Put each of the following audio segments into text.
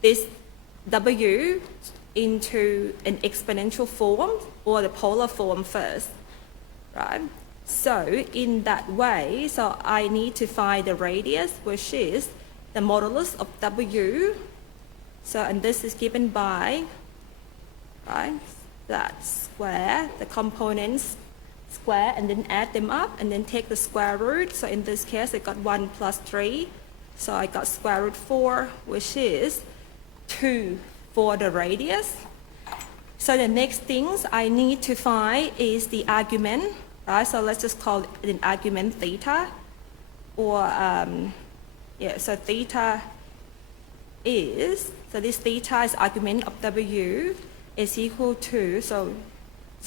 this W into an exponential form or the polar form first, right? So in that way, so I need to find the radius, which is the modulus of W. So, and this is given by, right, that square, the components square, and then add them up, and then take the square root. So in this case, I got 1 plus 3. So I got square root 4, which is 2 for the radius. So the next things I need to find is the argument, right? So let's just call it an argument theta, or so theta is, so this theta is argument of W is equal to, so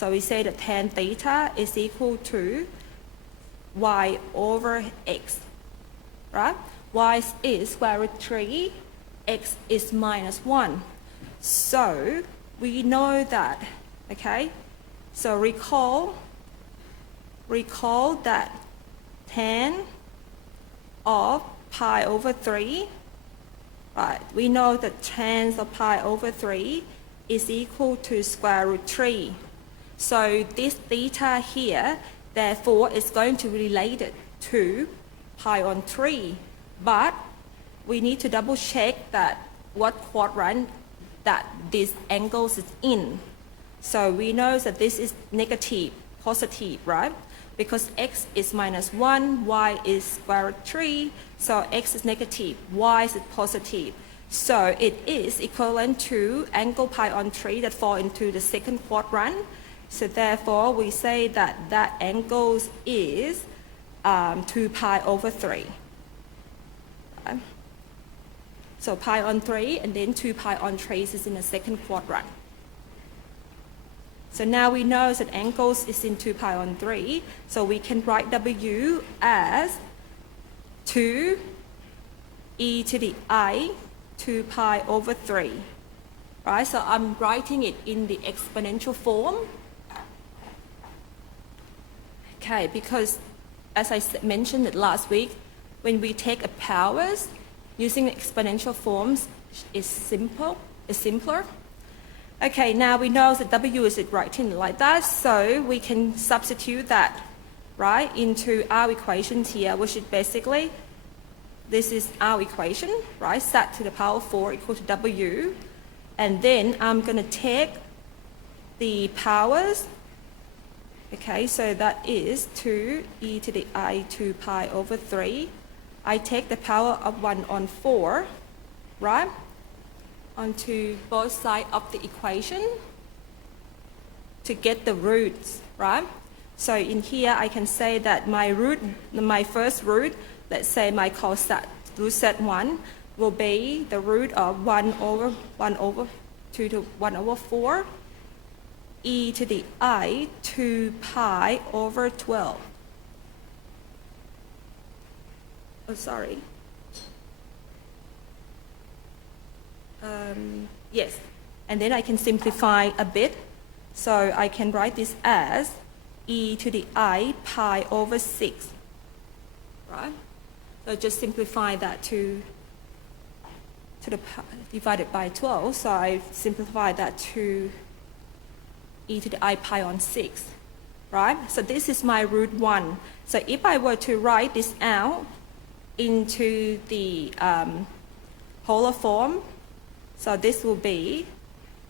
we say that tan theta is equal to y over x, right? Y is square root 3, x is minus 1. So we know that, okay? So recall that tan of pi over 3, right? We know that tan of pi over 3 is equal to square root 3. So this theta here, therefore, is going to be related to pi on 3. But we need to double check that what quadrant that this angle is in. So we know that this is negative, positive, right? Because x is minus 1, y is square root 3, so x is negative, y is positive. So it is equivalent to angle pi on 3 that fall into the second quadrant. So therefore, we say that that angle is 2 pi over 3. Okay. So pi on 3 and then 2 pi on 3 is in the second quadrant. So now we know that angles is in 2 pi on 3, so we can write W as 2 e to the I 2 pi over 3. Right, so I'm writing it in the exponential form. Okay, because as I mentioned it last week, when we take a powers, using exponential forms is simpler. Okay, now we know that W is writing like that, so we can substitute that, right, into our equations here, which is basically, this is our equation, right, set to the power 4 equal to W, and then I'm going to take the powers, okay, so that is 2 e to the I 2 pi over 3. I take the power of 1 on 4, right, onto both sides of the equation to get the roots, right? So in here I can say that my first root, let's say my cosine root set 1 will be the root of 1 over 2 to 1 over 4 e to the I 2 pi over 12. Oh, sorry. Yes, and then I can simplify a bit. So I can write this as e to the I pi over 6, right? So just simplify that to the divided by 12. So I simplify that to e to the I pi on 6, right? So this is my root 1. So if I were to write this out into the polar form, so this will be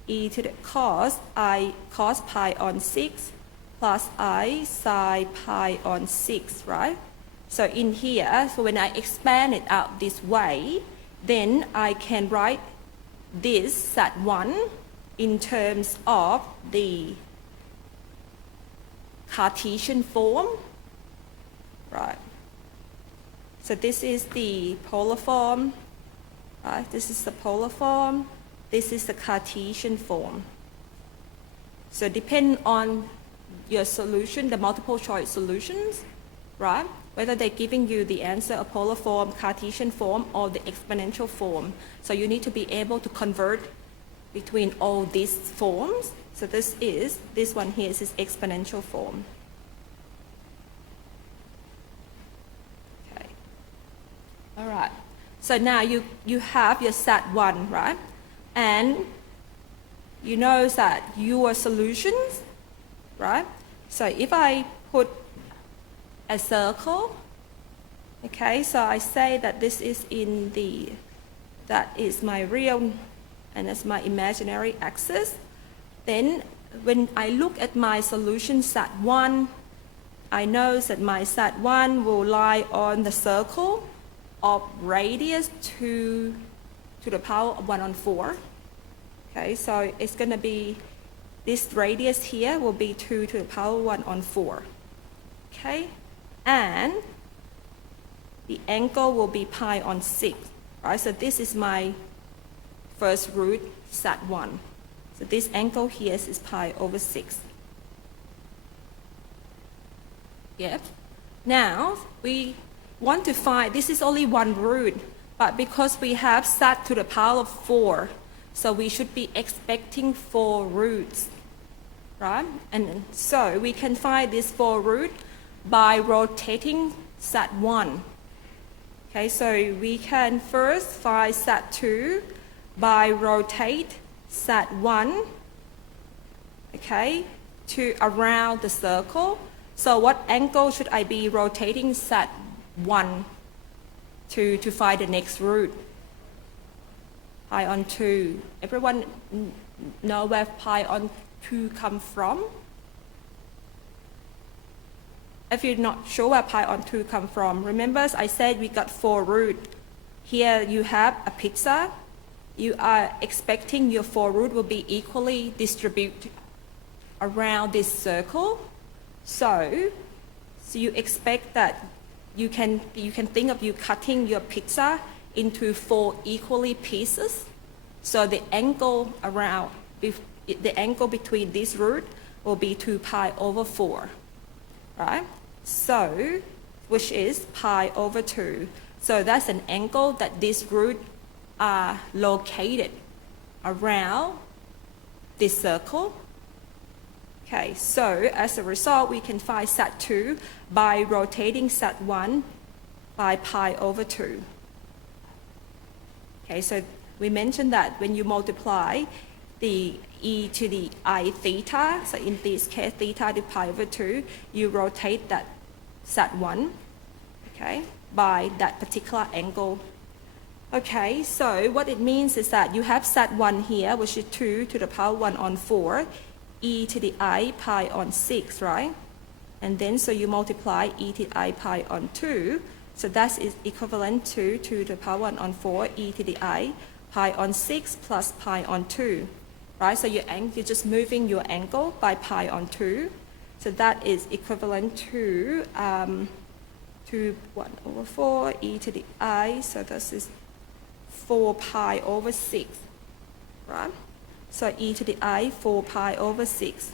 e to the cos pi on 6 plus I sine pi on 6, right? So in here, so when I expand it out this way, then I can write this set 1 in terms of the Cartesian form, right? So this is the polar form, right? This is the polar form, this is the Cartesian form. So depend on your solution, the multiple choice solutions, right? Whether they're giving you the answer of polar form, Cartesian form, or the exponential form. So you need to be able to convert between all these forms. So this one here is exponential form. Okay. All right. So now you have your set 1, right? And you know that your solutions, right? So if I put a circle, okay, so I say that this is that is my real and that's my imaginary axis. Then when I look at my solution SAT1, I know that my SAT1 will lie on the circle of radius 2 to the power of 1 on 4. Okay, so it's going to be, this radius here will be 2 to the power 1 on 4. Okay, and the angle will be pi on 6. Right, so this is my first root SAT1. So this angle here is pi over 6. Yep. Now we want to find, this is only one root, but because we have SAT to the power of 4, so we should be expecting 4 roots, right? And so we can find this 4 root by rotating SAT1. Okay, so we can first find SAT2 by rotate SAT1, okay, to around the circle. So what angle should I be rotating SAT1 to find the next root? Pi on 2. Everyone know where pi on 2 come from? If you're not sure where pi on 2 come from, remember I said we got 4 roots. Here you have a pizza. You are expecting your 4 root will be equally distributed around this circle. So you expect that you can think of you cutting your pizza into 4 equally pieces. So the angle between this root will be 2 pi over 4, right? So, which is pi over 2. So that's an angle that this root are located around this circle. Okay, so as a result, we can find SAT2 by rotating SAT1 by pi over 2. Okay, so we mentioned that when you multiply the e to the I theta, so in this case theta to pi over 2, you rotate that SAT1, okay, by that particular angle. Okay, so what it means is that you have SAT1 here, which is 2 to the power 1 on 4, e to the I pi on 6, right? And then so you multiply e to the I pi on 2, so that is equivalent to 2 to the power 1 on 4 e to the I pi on 6 plus pi on 2, right? So you're just moving your angle by pi on 2. So that is equivalent to 1 over 4 e to the I, so this is 4 pi over 6, right? So e to the I, 4 pi over 6.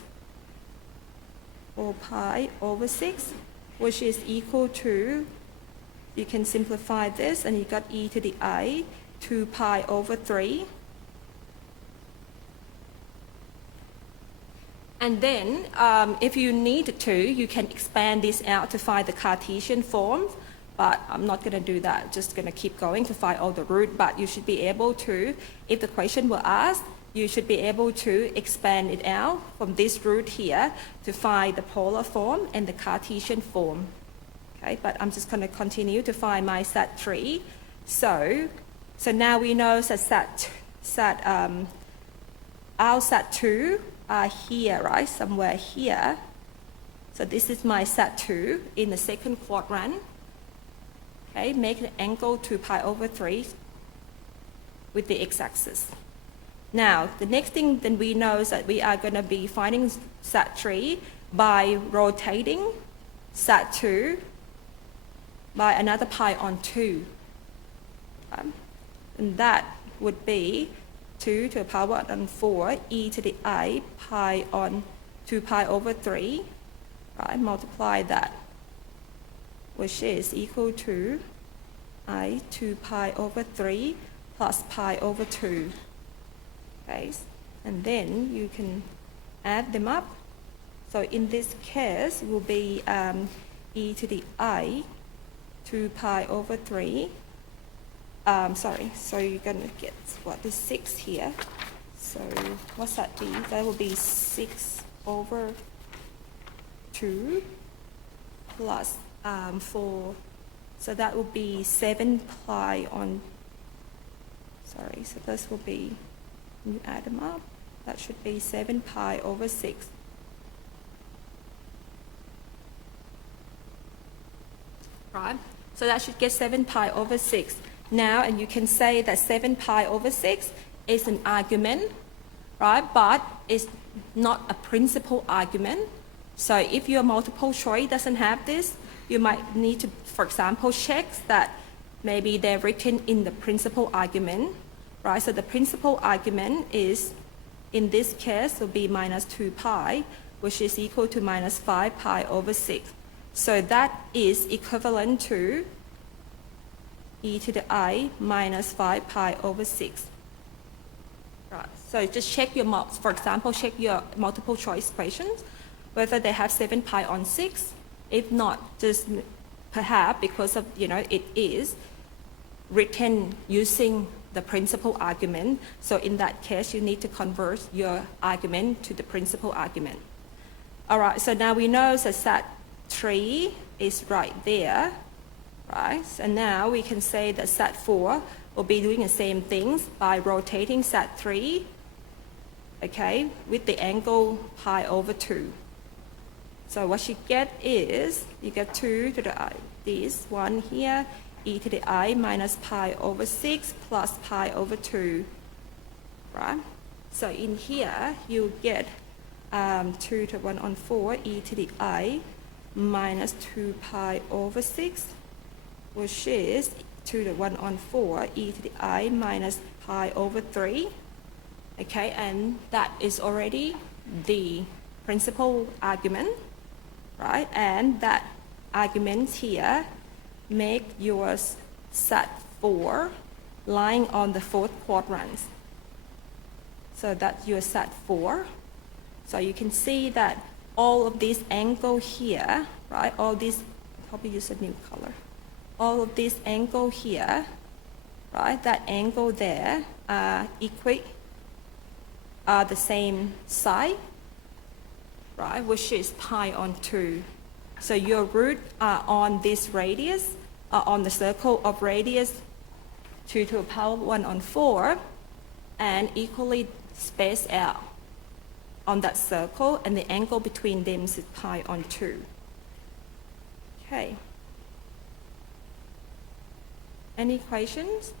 4 pi over 6, which is equal to, you can simplify this, and you got e to the I, 2 pi over 3. And then, if you need to, you can expand this out to find the Cartesian form, but I'm not going to do that. Just going to keep going to find all the root, but you should be able to, if the question were asked, you should be able to expand it out from this root here to find the polar form and the Cartesian form. Okay, but I'm just going to continue to find my SAT3. So now we know that our SAT2 are here, right? Somewhere here. So this is my SAT2 in the second quadrant. Okay, make the angle 2 pi over 3 with the x-axis. Now, the next thing then we know is that we are going to be finding SAT3 by rotating SAT2 by another pi on 2. And that would be 2 to the power 1 on 4 e to the I pi on 2 pi over 3, right? Multiply that, which is equal to I 2 pi over 3 plus pi over 2. Okay, and then you can add them up. So in this case, it will be e to the I 2 pi over 3 sorry, so you're going to get, what, this 6 here. So what's that be? That will be 6 over 2 plus 4. So that will be 7 pi on, sorry, so this will be, when you add them up, that should be 7 pi over 6. Right, so that should get 7 pi over 6. Now, and you can say that 7 pi over 6 is an argument, right, but it's not a principal argument. So if your multiple choice doesn't have this, you might need to, for example, check that maybe they're written in the principal argument, right? So the principal argument is, in this case, will be minus 2 pi, which is equal to minus 5 pi over 6. So that is equivalent to e to the I minus 5 pi over 6. Right. So just check your, for example, check your multiple choice questions, whether they have 7 pi on 6. If not, just perhaps because of, it is written using the principal argument. So in that case, you need to convert your argument to the principal argument. All right, so now we know that set 3 is right there, right? And now we can say that set 4 will be doing the same things by rotating set 3, okay, with the angle pi over 2. So what you get is, you get 2 to the I, this one here, e to the I minus pi over 6 plus pi over 2, right? So in here, you get 2 to the 1 on 4, e to the I minus 2 pi over 6, which is 2 to the 1 on 4, e to the I minus pi over 3. Okay, and that is already the principal argument, right? And that argument here make yours set 4 lying on the 4th quadrant. So that's your set 4. So you can see that all of this angle here, right? All this, probably use a new color. All of this angle here, right? That angle there are the same side, right? Which is pi on 2. So your root are on this radius, on the circle of radius 2 to the power 1 on 4, and equally spaced out on that circle, and the angle between them is pi on 2. Okay. Any questions?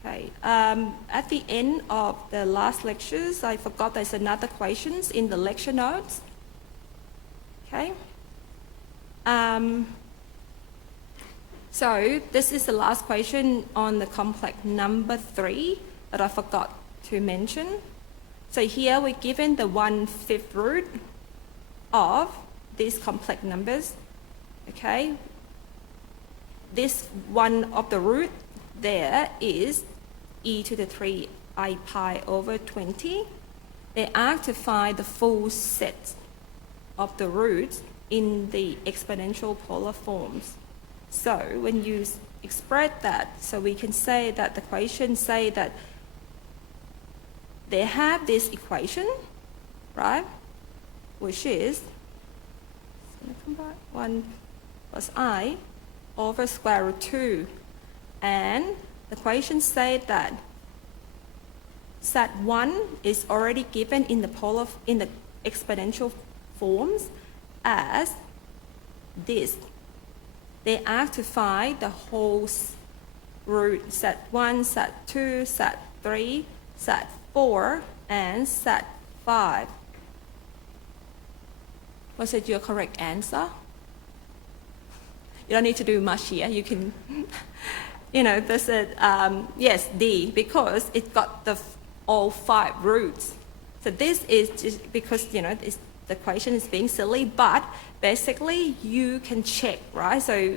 Okay. At the end of the last lectures, I forgot there's another questions in the lecture notes. Okay. So this is the last question on the complex number 3 that I forgot to mention. So here we're given the 1/5 root of these complex numbers. Okay. This one of the root there is e to the 3i pi over 20. They ask to find the full set of the roots in the exponential polar forms. So when you express that, so we can say that the equation say that they have this equation, right, which is 1 plus I over square root 2. And the equation say that set 1 is already given in the exponential forms as this. They ask to find the whole root set 1, set 2, set 3, set 4, and set 5. Was it your correct answer? You don't need to do much here. You can, this is, yes, D, because it got all 5 roots. So this is just because, the equation is being silly, but basically you can check, right? So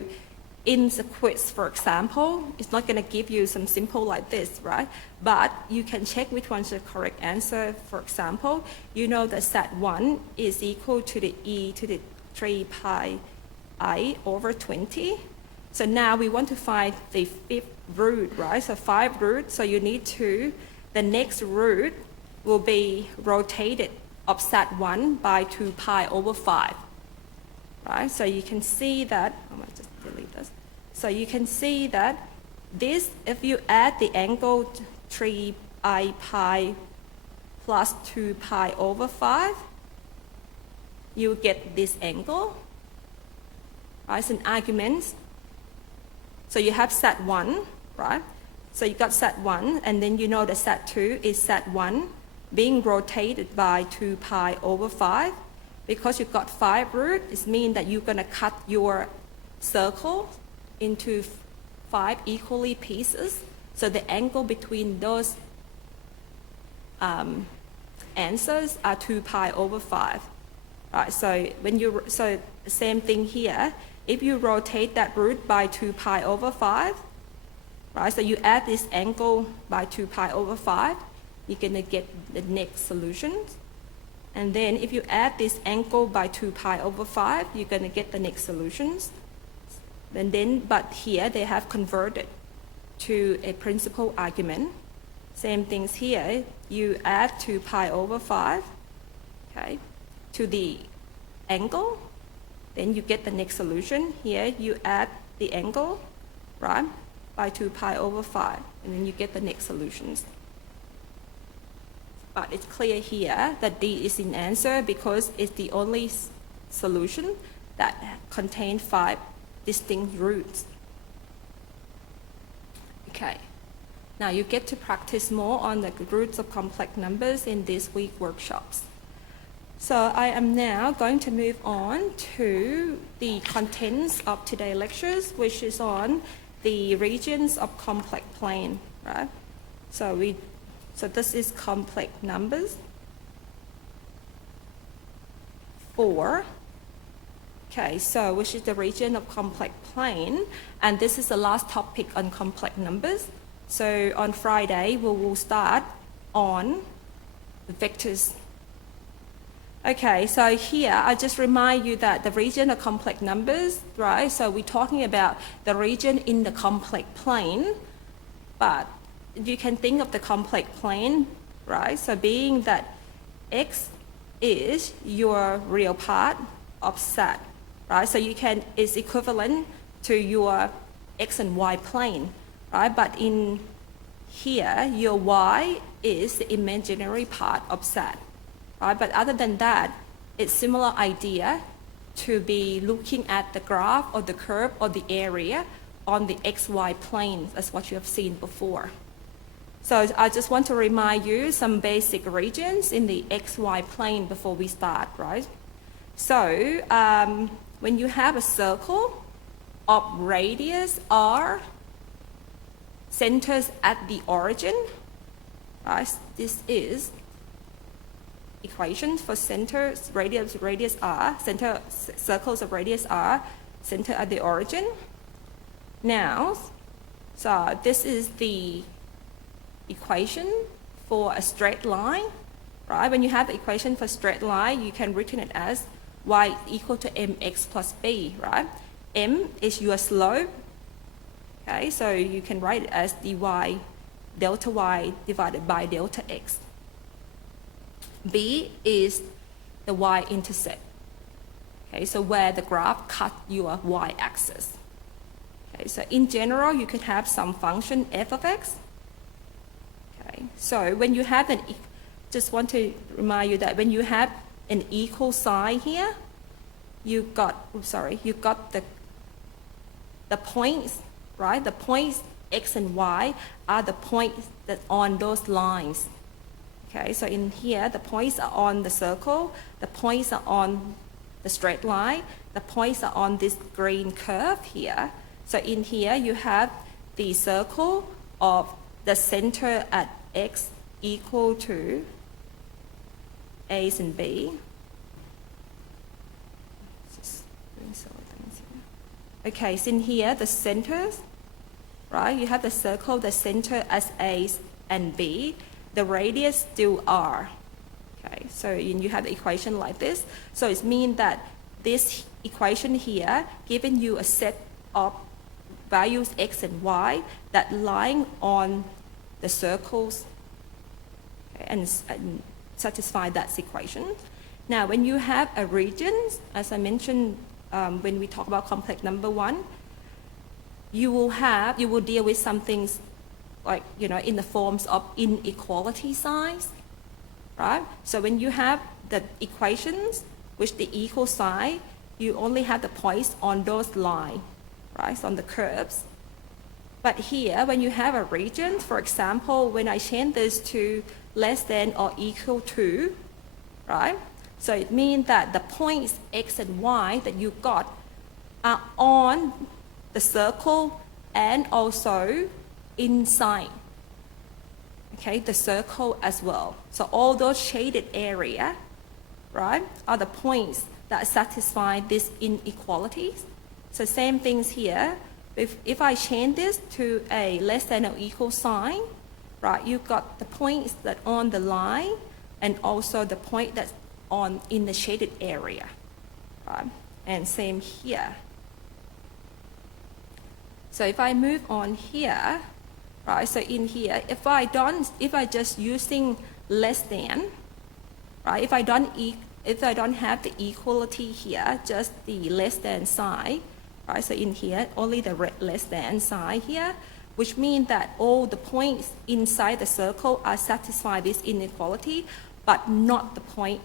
in the quiz, for example, it's not going to give you some simple like this, right? But you can check which one's the correct answer. For example, you know that set 1 is equal to the e to the 3 pi I over 20. So now we want to find the fifth root, right? So 5 roots, so you need to, the next root will be rotated offset 1 by 2 pi over 5, right? So you can see that, I'm going to just delete this. So you can see that this, if you add the angle 3i pi plus 2 pi over 5, you get this angle, right? It's an argument. So you have set 1, right? So you got set 1, and then you know that set 2 is set 1 being rotated by 2 pi over 5. Because you've got 5 roots, it means that you're going to cut your circle into 5 equally pieces. So the angle between those answers are 2 pi over 5. Right, so so the same thing here. If you rotate that root by 2 pi over 5, right, so you add this angle by 2 pi over 5, you're going to get the next solution. And then if you add this angle by 2 pi over 5, you're going to get the next solutions. And then, but here they have converted to a principal argument. Same things here. You add 2 pi over 5, okay, to the angle. Then you get the next solution. Here you add the angle, right, by 2 pi over 5, and then you get the next solutions. But it's clear here that D is in answer because it's the only solution that contains 5 distinct roots. Okay, now you get to practice more on the roots of complex numbers in this week's workshops. So I am now going to move on to the contents of today's lectures, which is on the regions of complex plane, right? So this is complex numbers 4. Okay, so which is the region of complex plane, and this is the last topic on complex numbers. So on Friday, we will start on vectors. Okay, so here I just remind you that the region of complex numbers, right? So we're talking about the region in the complex plane, but you can think of the complex plane, right? So being that x is your real part of set, right? So you can, it's equivalent to your x and y plane, right? But in here, your y is the imaginary part of set. Right, but other than that, it's similar idea to be looking at the graph or the curve or the area on the xy plane as what you have seen before. So I just want to remind you some basic regions in the xy plane before we start, right? So when you have a circle of radius r, centers at the origin, right? This is equation for centers, radius r, circles of radius r, center at the origin. Now, so this is the equation for a straight line, right? When you have the equation for straight line, you can written it as y equal to mx plus b, right? M is your slope, okay? So you can write it as dy delta y divided by delta x. B is the y-intercept, okay, so where the graph cuts your y-axis. Okay, so in general, you could have some function f of x. Okay, so when you have just want to remind you that when you have an equal sign here, you got the points, right? The points x and y are the points that on those lines. Okay, so in here, the points are on the circle, the points are on the straight line, the points are on this green curve here. So in here, you have the circle of the center at x equal to a and b. Okay, so in here, the centers, right? You have the circle, the center as a and b. The radius still r. Okay, so you have the equation like this. So it means that this equation here giving you a set of values x and y that lying on the circles, okay, and satisfy that equation. Now, when you have a region, as I mentioned when we talk about complex number 1, you will deal with some things like, in the forms of inequality signs, right? So when you have the equations with the equal sign, you only have the points on those lines, right, on the curves. But here, when you have a region, for example, when I change this to less than or equal to, right? So it means that the points x and y that you got are on the circle and also inside, okay, the circle as well. So all those shaded area, right, are the points that satisfy these inequalities. So same things here. If I change this to a less than or equal sign, right, you've got the points that on the line and also the point that's on in the shaded area, right? And same here. So if I move on here, right, so in here, if I just using less than, right, if I don't have the equality here, just the less than sign, right, so in here, only the less than sign here, which means that all the points inside the circle are satisfy this inequality, but not the point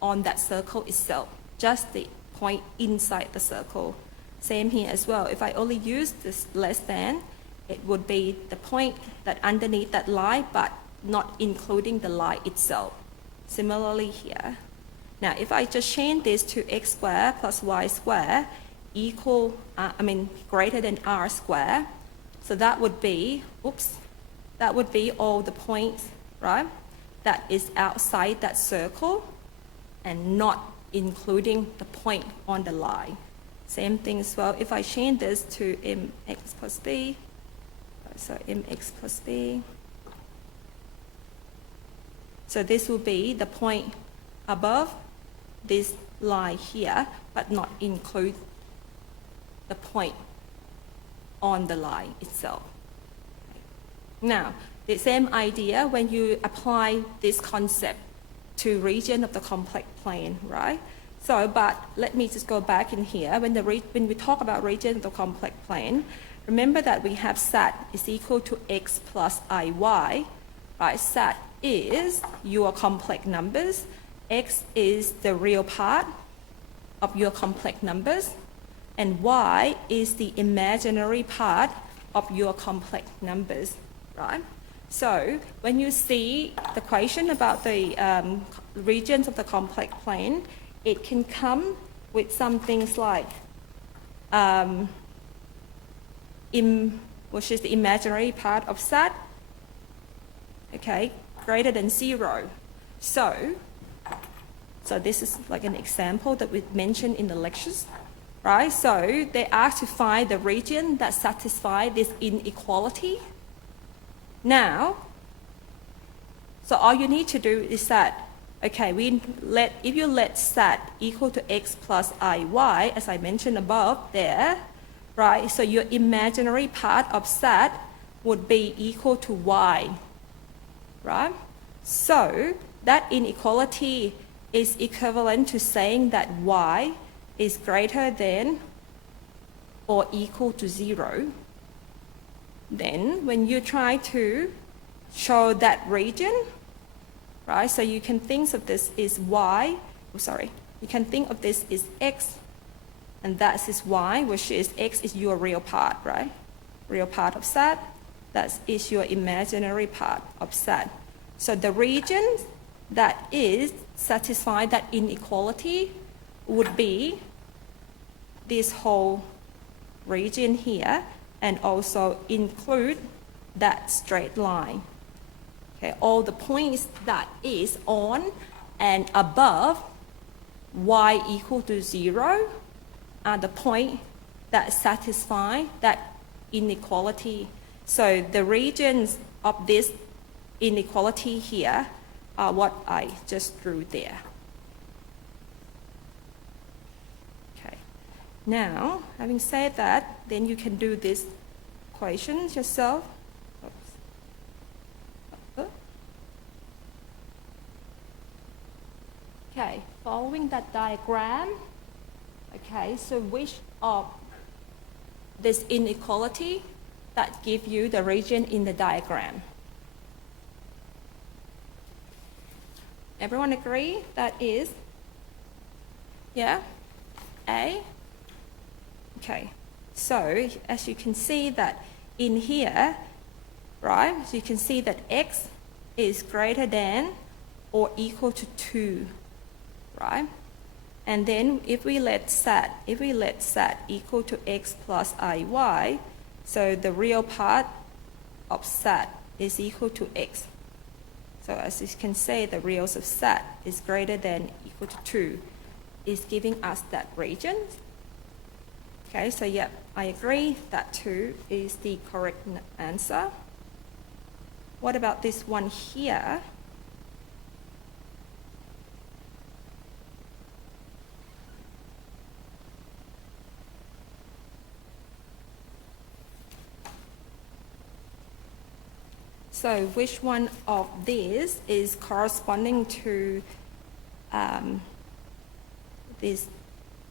on that circle itself, just the point inside the circle. Same here as well. If I only use this less than, it would be the point that underneath that line, but not including the line itself. Similarly here. Now, if I just change this to x squared plus y squared equal, greater than r squared, so that would be, that would be all the points, right, that is outside that circle and not including the point on the line. Same thing as well, if I change this to mx plus b, so mx plus b, so this will be the point above this line here, but not include the point on the line itself. Now, the same idea when you apply this concept to region of the complex plane, right? So, but let me just go back in here. When we talk about region of the complex plane, remember that we have SAT is equal to x plus IY, right? SAT is your complex numbers. X is the real part of your complex numbers, and Y is the imaginary part of your complex numbers, right? So when you see the question about the regions of the complex plane, it can come with some things like, which is the imaginary part of SAT, okay, greater than 0. So this is like an example that we mentioned in the lectures, right? So they ask to find the region that satisfies this inequality. Now, so all you need to do is that, okay, if you let SAT equal to x plus IY, as I mentioned above there, right? So your imaginary part of SAT would be equal to y, right? So that inequality is equivalent to saying that y is greater than or equal to 0. Then when you try to show that region, right, so you can think of this as y, you can think of this as x, and that is y, which is x is your real part, right? Real part of SAT, that is your imaginary part of SAT. So the region that is satisfy that inequality would be this whole region here, and also include that straight line. Okay, all the points that is on and above y equal to 0 are the point that satisfy that inequality. So the regions of this inequality here are what I just drew there. Okay. Now, having said that, then you can do this equation yourself. Oops. Okay, following that diagram, okay, so which of this inequality that give you the region in the diagram? Everyone agree that is, yeah, A? Okay, so as you can see that in here, right, so you can see that x is greater than or equal to 2, right? And then if we let sat equal to x plus iy, so the real part of sat is equal to x. So as you can say, the reals of sat is greater than equal to 2, is giving us that region. Okay, so yeah, I agree that 2 is the correct answer. What about this one here? So which one of these is corresponding to these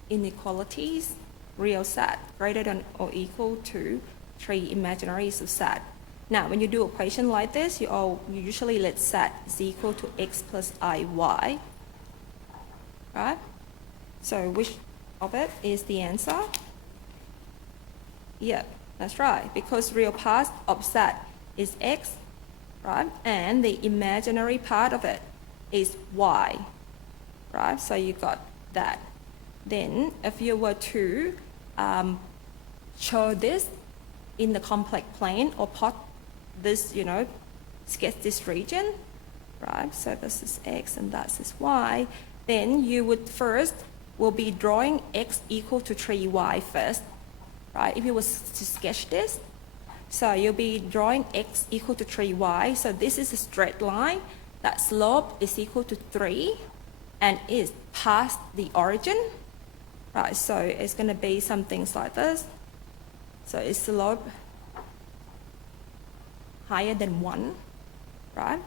inequalities? Real sat greater than or equal to 3 imaginaries of sat. Now, when you do an equation like this, you usually let sat is equal to x plus iy, right? So which of it is the answer? Yeah, that's right, because real part of sat is x, right? And the imaginary part of it is y, right? So you got that. Then if you were to show this in the complex plane or plot this, sketch this region, right? So this is x and that is y. Then you would will be drawing x equal to 3y first, right? If you was to sketch this, so you'll be drawing x equal to 3y. So this is a straight line. That slope is equal to 3 and is past the origin, right? So it's going to be some things like this. So it's slope higher than 1, right?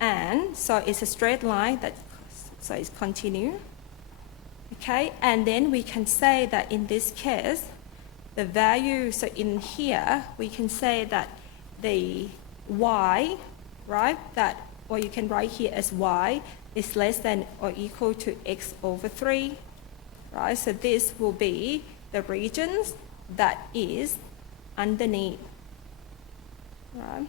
And so it's a straight line so it's continue. Okay, and then we can say that in this case, the value, so in here, we can say that the y, right, that, or you can write here as y, is less than or equal to x over 3, right? So this will be the regions that is underneath, right?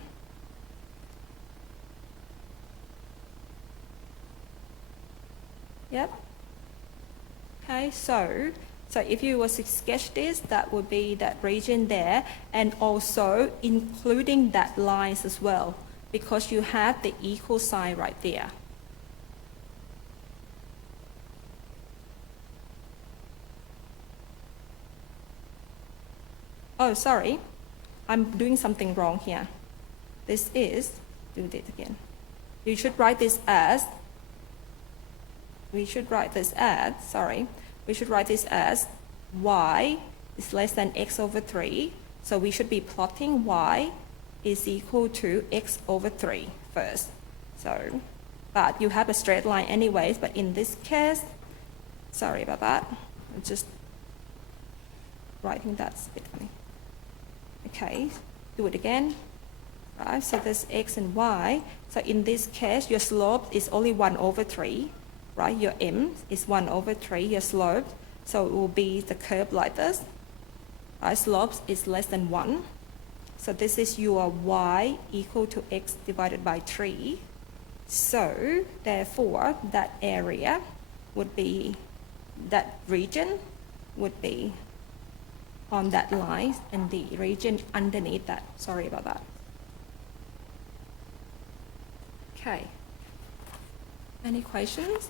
Yep. Okay, so if you were to sketch this, that would be that region there, and also including that lines as well, because you have the equal sign right there. Oh, sorry, I'm doing something wrong here. Do this again. We should write this as y is less than x over 3. So we should be plotting y is equal to x over 3 first. So, but you have a straight line anyways, but in this case, sorry about that. I'm just writing that's a bit funny. Okay, do it again. Right, so there's x and y. So in this case, your slope is only 1 over 3. Right, your m is 1 over 3, your slope. So it will be the curve like this. Right, slopes is less than 1. So this is your y equal to x divided by 3. So therefore, that area would be, that region would be on that line, and the region underneath that. Sorry about that. Okay. Any questions?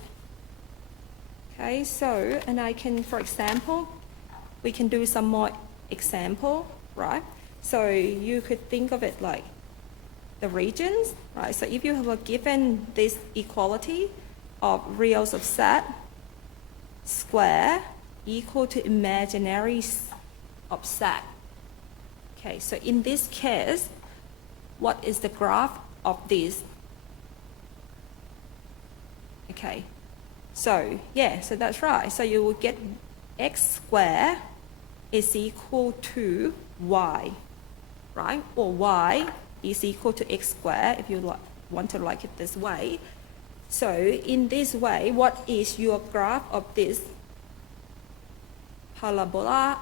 Okay, so, and I can, for example, we can do some more example, right? So you could think of it like the regions, right? So if you were given this equality of reals of sat square equal to imaginary of SAT. Okay, so in this case, what is the graph of this? Okay, so yeah, so that's right. So you will get x squared is equal to y, right? Or y is equal to x squared if you want to like it this way. So in this way, what is your graph of this parabola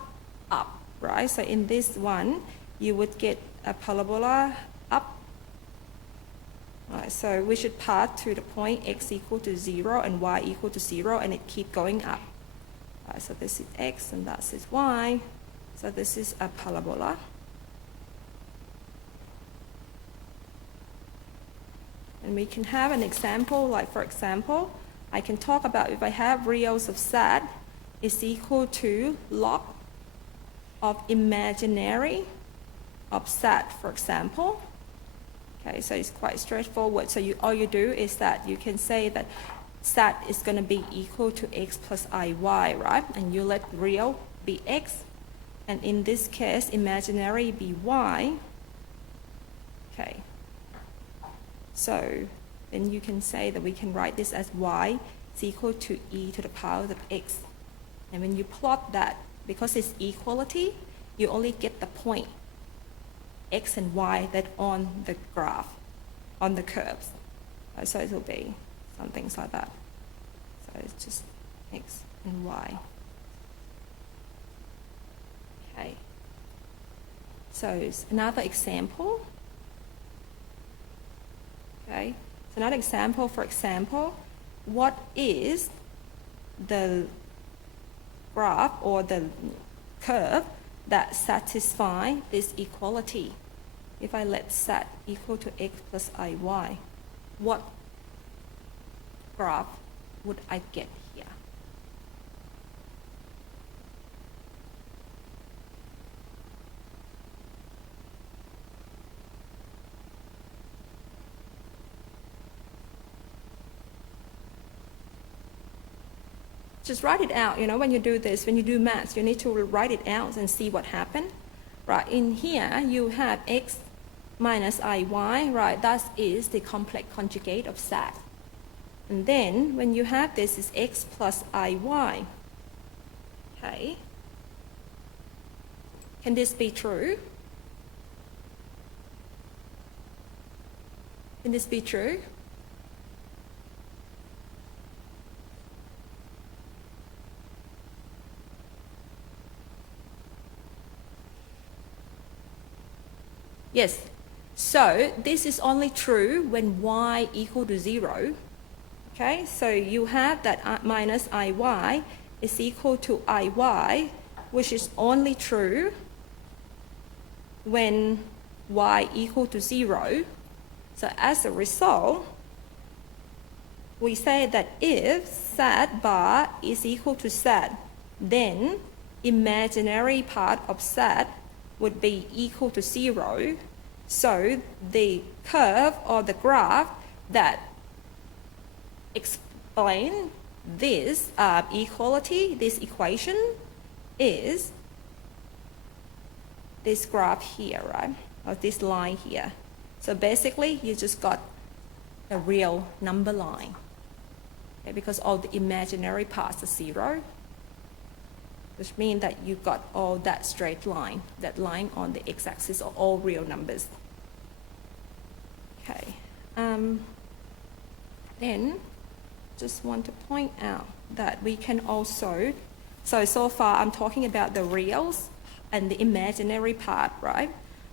up, right? So in this one, you would get a parabola up. Right, so we should path to the point x equal to 0 and y equal to 0, and it keep going up. Right, so this is x and that is y. So this is a parabola. And we can have an example, like for example, I can talk about if I have reals of SAT is equal to log of imaginary of SAT, for example. Okay, so it's quite straightforward. So all you do is that you can say that SAT is going to be equal to x plus iy, right? And you let real be x, and in this case, imaginary be y. Okay. So then you can say that we can write this as y is equal to e to the power of x. And when you plot that, because it's equality, you only get the point x and y that on the graph, on the curves. So it will be something like that. So it's just x and y. Okay. So it's another example. Okay. So another example, for example, what is the graph or the curve that satisfy this equality? If I let SAT equal to x plus iy, what graph would I get here? Just write it out. You know, when you do this, when you do maths, you need to write it out and see what happened. Right, in here you have x minus iy, right? That is the complex conjugate of SAT. And then when you have this is x plus iy. Okay. Can this be true? Can this be true? Yes. So this is only true when y equal to 0. Okay, so you have that minus iy is equal to iy, which is only true when y equal to 0. So as a result, we say that if SAT bar is equal to SAT, then imaginary part of SAT would be equal to 0. So the curve or the graph that explain this equality, this equation, is this graph here, right? Or this line here. So basically, you just got a real number line, okay, because all the imaginary parts are 0, which means that you got all that straight line, that line on the x-axis are all real numbers. Okay. Then, just want to point out that we can also, so far I'm talking about the reals and the imaginary part, right?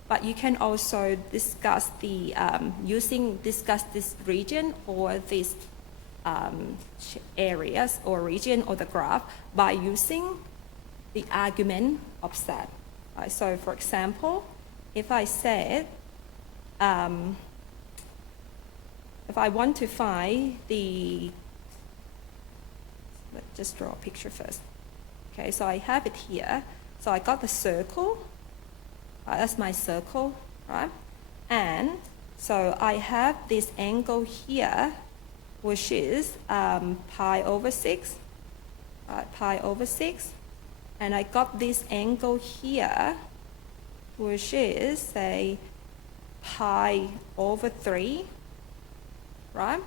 But you can also discuss the, discuss this region or these areas or region or the graph by using the argument of SAT. Right? So for example, if I said, if I want to find the, let's just draw a picture first. Okay, so I have it here. So I got the circle, that's my circle, right? And so I have this angle here, which is pi over 6, pi over 6. and I got this angle here, which is, say, pi over 3, right?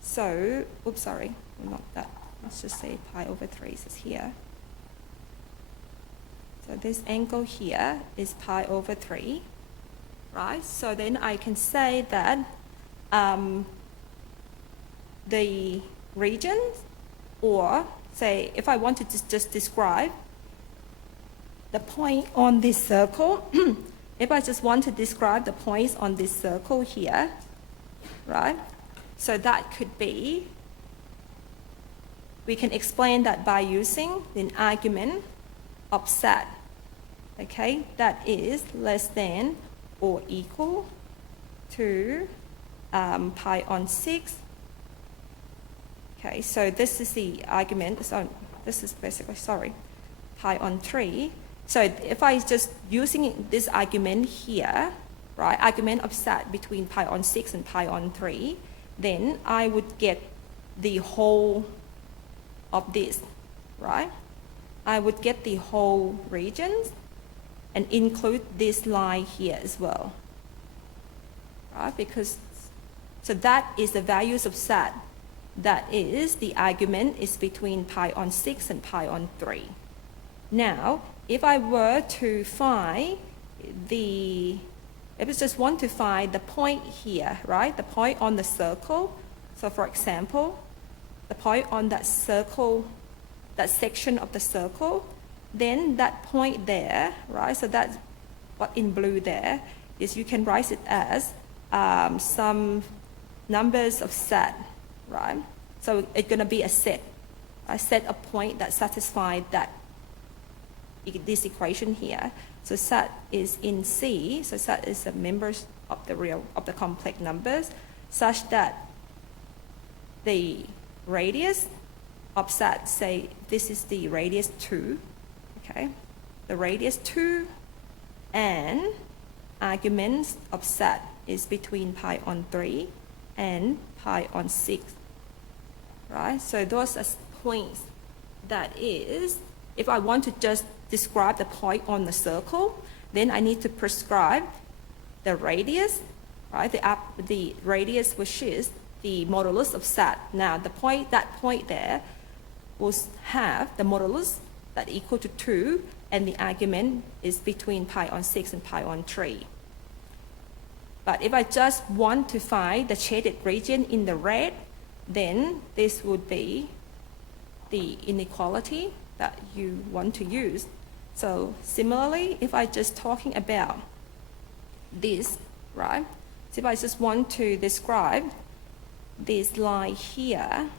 So, oops, sorry, not that. Let's just say pi over 3 is here. So this angle here is pi over 3, right? So then I can say that the region, or say if I want to just describe the point on this circle, if I just want to describe the points on this circle here, right? So that could be, we can explain that by using an argument of set, okay, that is less than or equal to pi on 6. Okay, so this is the argument, so this is basically, sorry, pi on 3. So if I just using this argument here, right, argument of set between pi on 6 and pi on 3, then I would get the whole of this, right? I would get the whole regions and include this line here as well, right? Because, so that is the values of set. That is, the argument is between pi on 6 and pi on 3. Now, if I were to find if I just want to find the point here, right? The point on the circle. So for example, the point on that circle, that section of the circle, then that point there, right? So that's what in blue there is, you can write it as some numbers of set, right? So it's going to be a set of points that satisfy that this equation here. So set is in C, so set is the members of the complex numbers, such that the radius of set, say this is the radius 2, okay? The radius 2 and arguments of set is between pi on 3 and pi on 6, right? So those are points. That is, if I want to just describe the point on the circle, then I need to prescribe the radius, right? The radius, which is the modulus of set. Now, that point there will have the modulus that equal to 2, and the argument is between pi on 6 and pi on 3. But if I just want to find the shaded region in the red, then this would be the inequality that you want to use. So similarly, if I just talking about this, right? So if I just want to describe this line here,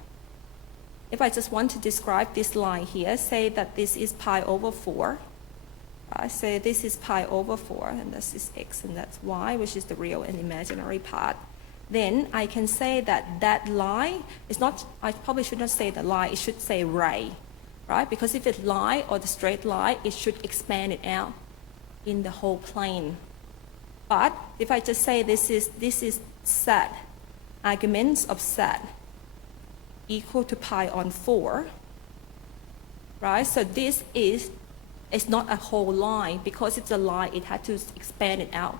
if I just want to describe this line here, say that this is pi over 4, right? So this is pi over 4, and this is x and that's y, which is the real and imaginary part. Then I can say that that line is not, I probably should not say the line, it should say ray, right? Because if it's line or the straight line, it should expand it out in the whole plane. But if I just say this is set, arguments of set equal to pi on 4, right? So this is, it's not a whole line, because it's a line, it had to expand it out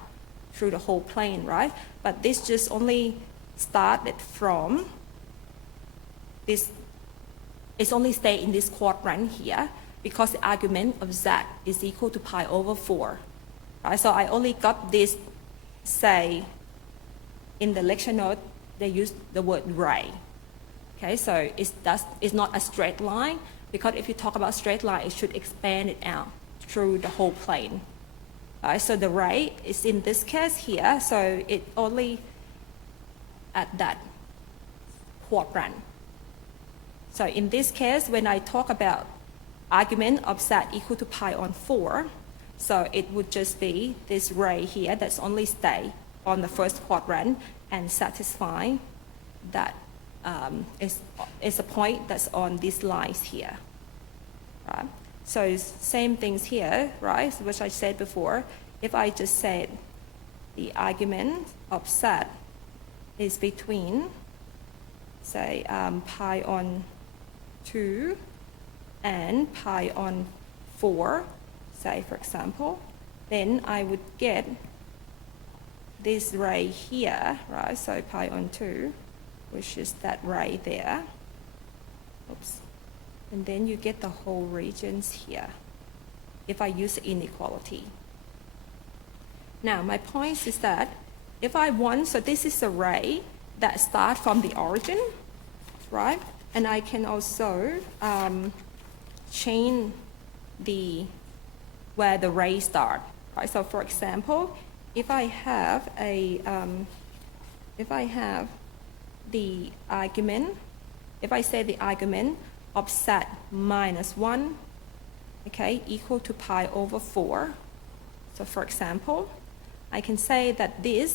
through the whole plane, right? But this just only started from this, it's only stay in this quadrant here, because the argument of z is equal to pi over 4, right? So I only got this, say, in the lecture note, they use the word ray. Okay, so it's not a straight line, because if you talk about straight line, it should expand it out through the whole plane. Right, so the ray is in this case here, so it only at that quadrant. So in this case, when I talk about argument of z equal to pi on 4, so it would just be this ray here that's only stay on the first quadrant and satisfy that is a point that's on these lines here, right? So same things here, right? So which I said before, if I just said the argument of set is between, say, pi on 2 and pi on 4, say for example, then I would get this ray here, right? So pi on 2, which is that ray there. Oops. And then you get the whole regions here if I use inequality. Now, my point is that if I want, so this is a ray that starts from the origin, right? And I can also change where the ray start, right? So for example, if I have the argument, if I say the argument of set minus 1, okay, equal to pi over 4. So for example, I can say that the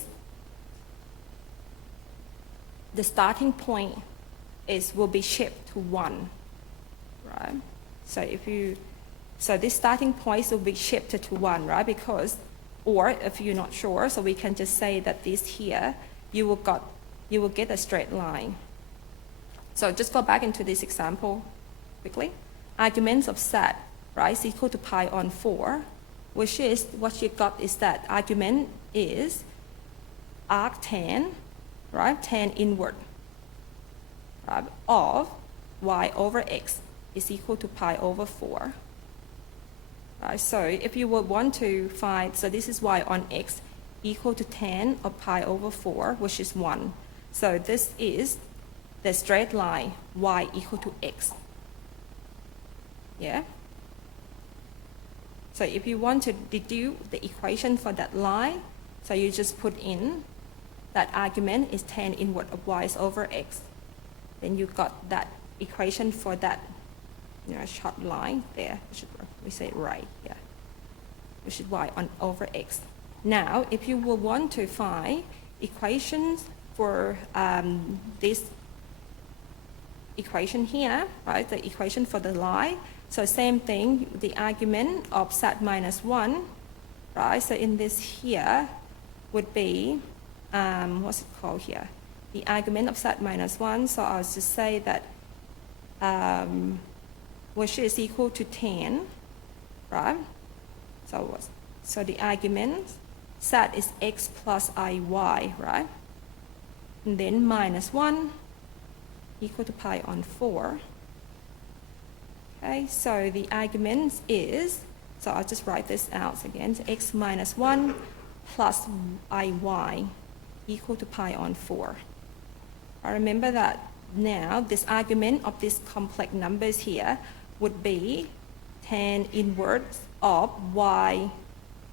starting point will be shifted to 1, right? So this starting point will be shifted to 1, right? Because, or if you're not sure, so we can just say that this here, you will get a straight line. So just go back into this example quickly. Arguments of set, right, is equal to pi on 4, which is, what you got is that argument is arctan, right, tan inward, right, of y over x is equal to pi over 4. Right, so if you would want to find, so this is y on x equal to tan of pi over 4, which is 1. So this is the straight line y equal to x. Yeah? So if you want to deduce the equation for that line, so you just put in that argument is tan inward of y over x. Then you got that equation for that, short line there. We say right, yeah, which is y on over x. Now, if you will want to find equations for this equation here, right, the equation for the line, so same thing, the argument of set minus 1, right, so in this here would be, what's it called here? The argument of set minus 1, so I'll just say that, which is equal to 10, right? So the argument set is x plus iy, right? And then minus 1 equal to pi on 4. Okay, so the argument is, so I'll just write this out again, so x minus 1 plus iy equal to pi on 4. I remember that now this argument of these complex numbers here would be tan inverse of y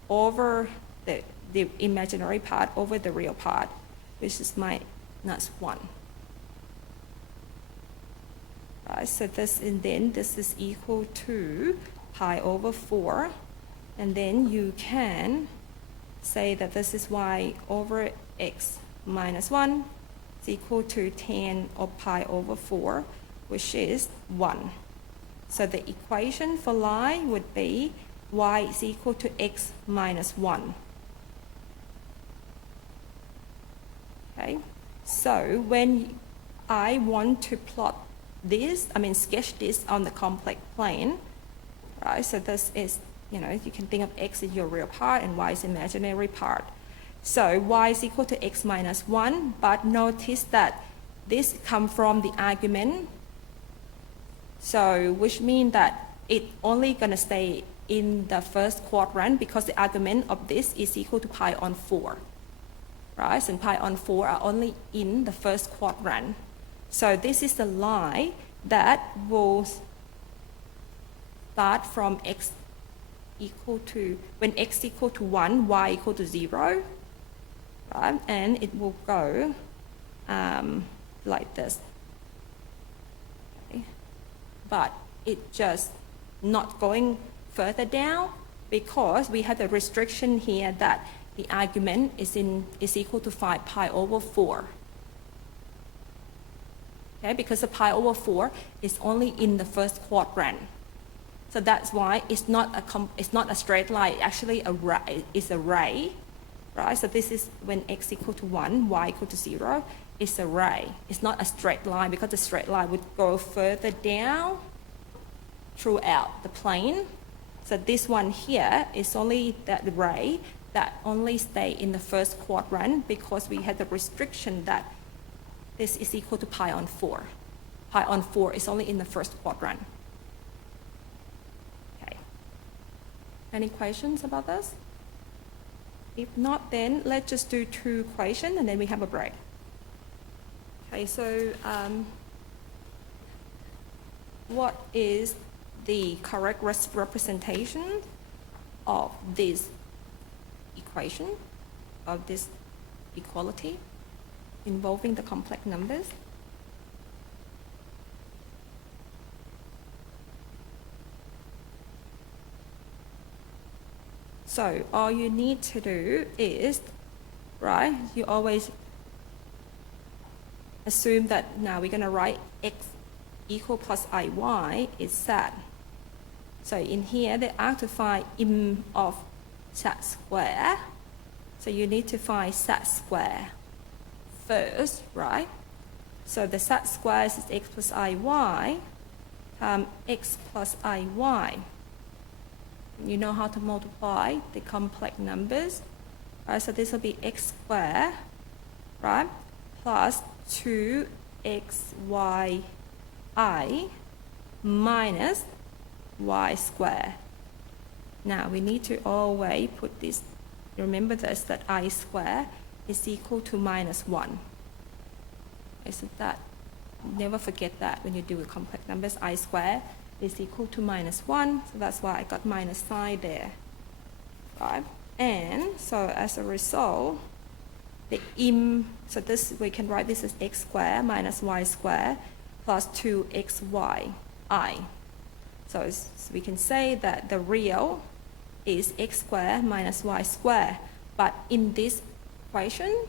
over the imaginary part over the real part, which is minus 1. Right, so this, and then this is equal to pi over 4, and then you can say that this is y over x minus 1 is equal to tan of pi over 4, which is 1. So the equation for line would be y is equal to x minus 1. Okay, so when I want to plot this, sketch this on the complex plane, right? So this is, you can think of x as your real part and y is imaginary part. So y is equal to x minus 1, but notice that this comes from the argument, so which means that it only going to stay in the first quadrant because the argument of this is equal to pi on 4, right? So pi on 4 are only in the first quadrant. So this is the line that will start from x equal to, when x equal to 1, y equal to 0, right? And it will go like this. Okay. But it just not going further down because we have the restriction here that the argument is equal to pi over 4. Okay, because the pi over 4 is only in the first quadrant. So that's why it's not a straight line, actually it's a ray, right? So this is when x equal to 1, y equal to 0, it's a ray. It's not a straight line because the straight line would go further down throughout the plane. So this one here is only that ray that only stay in the first quadrant because we had the restriction that this is equal to pi on 4. Pi on 4 is only in the first quadrant. Okay. Any questions about this? If not, then let's just do 2 equations and then we have a break. Okay, so what is the correct representation of this equation, of this equality involving the complex numbers? So all you need to do is, right, you always assume that now we're going to write x equal plus iy is z. So in here, they ask to find im of z square. So you need to find z square first, right? So the z square is x plus iy times x plus iy. You know how to multiply the complex numbers, right? So this will be x squared, right, plus 2xyi minus y squared. Now we need to always put this, remember this, that I squared is equal to minus 1. Okay, so that, never forget that when you do with complex numbers, I squared is equal to minus 1, so that's why I got minus sign there, right? And so as a result, the so this, we can write this as x squared minus y squared plus 2xyi. So we can say that the real is x squared minus y squared, but in this equation,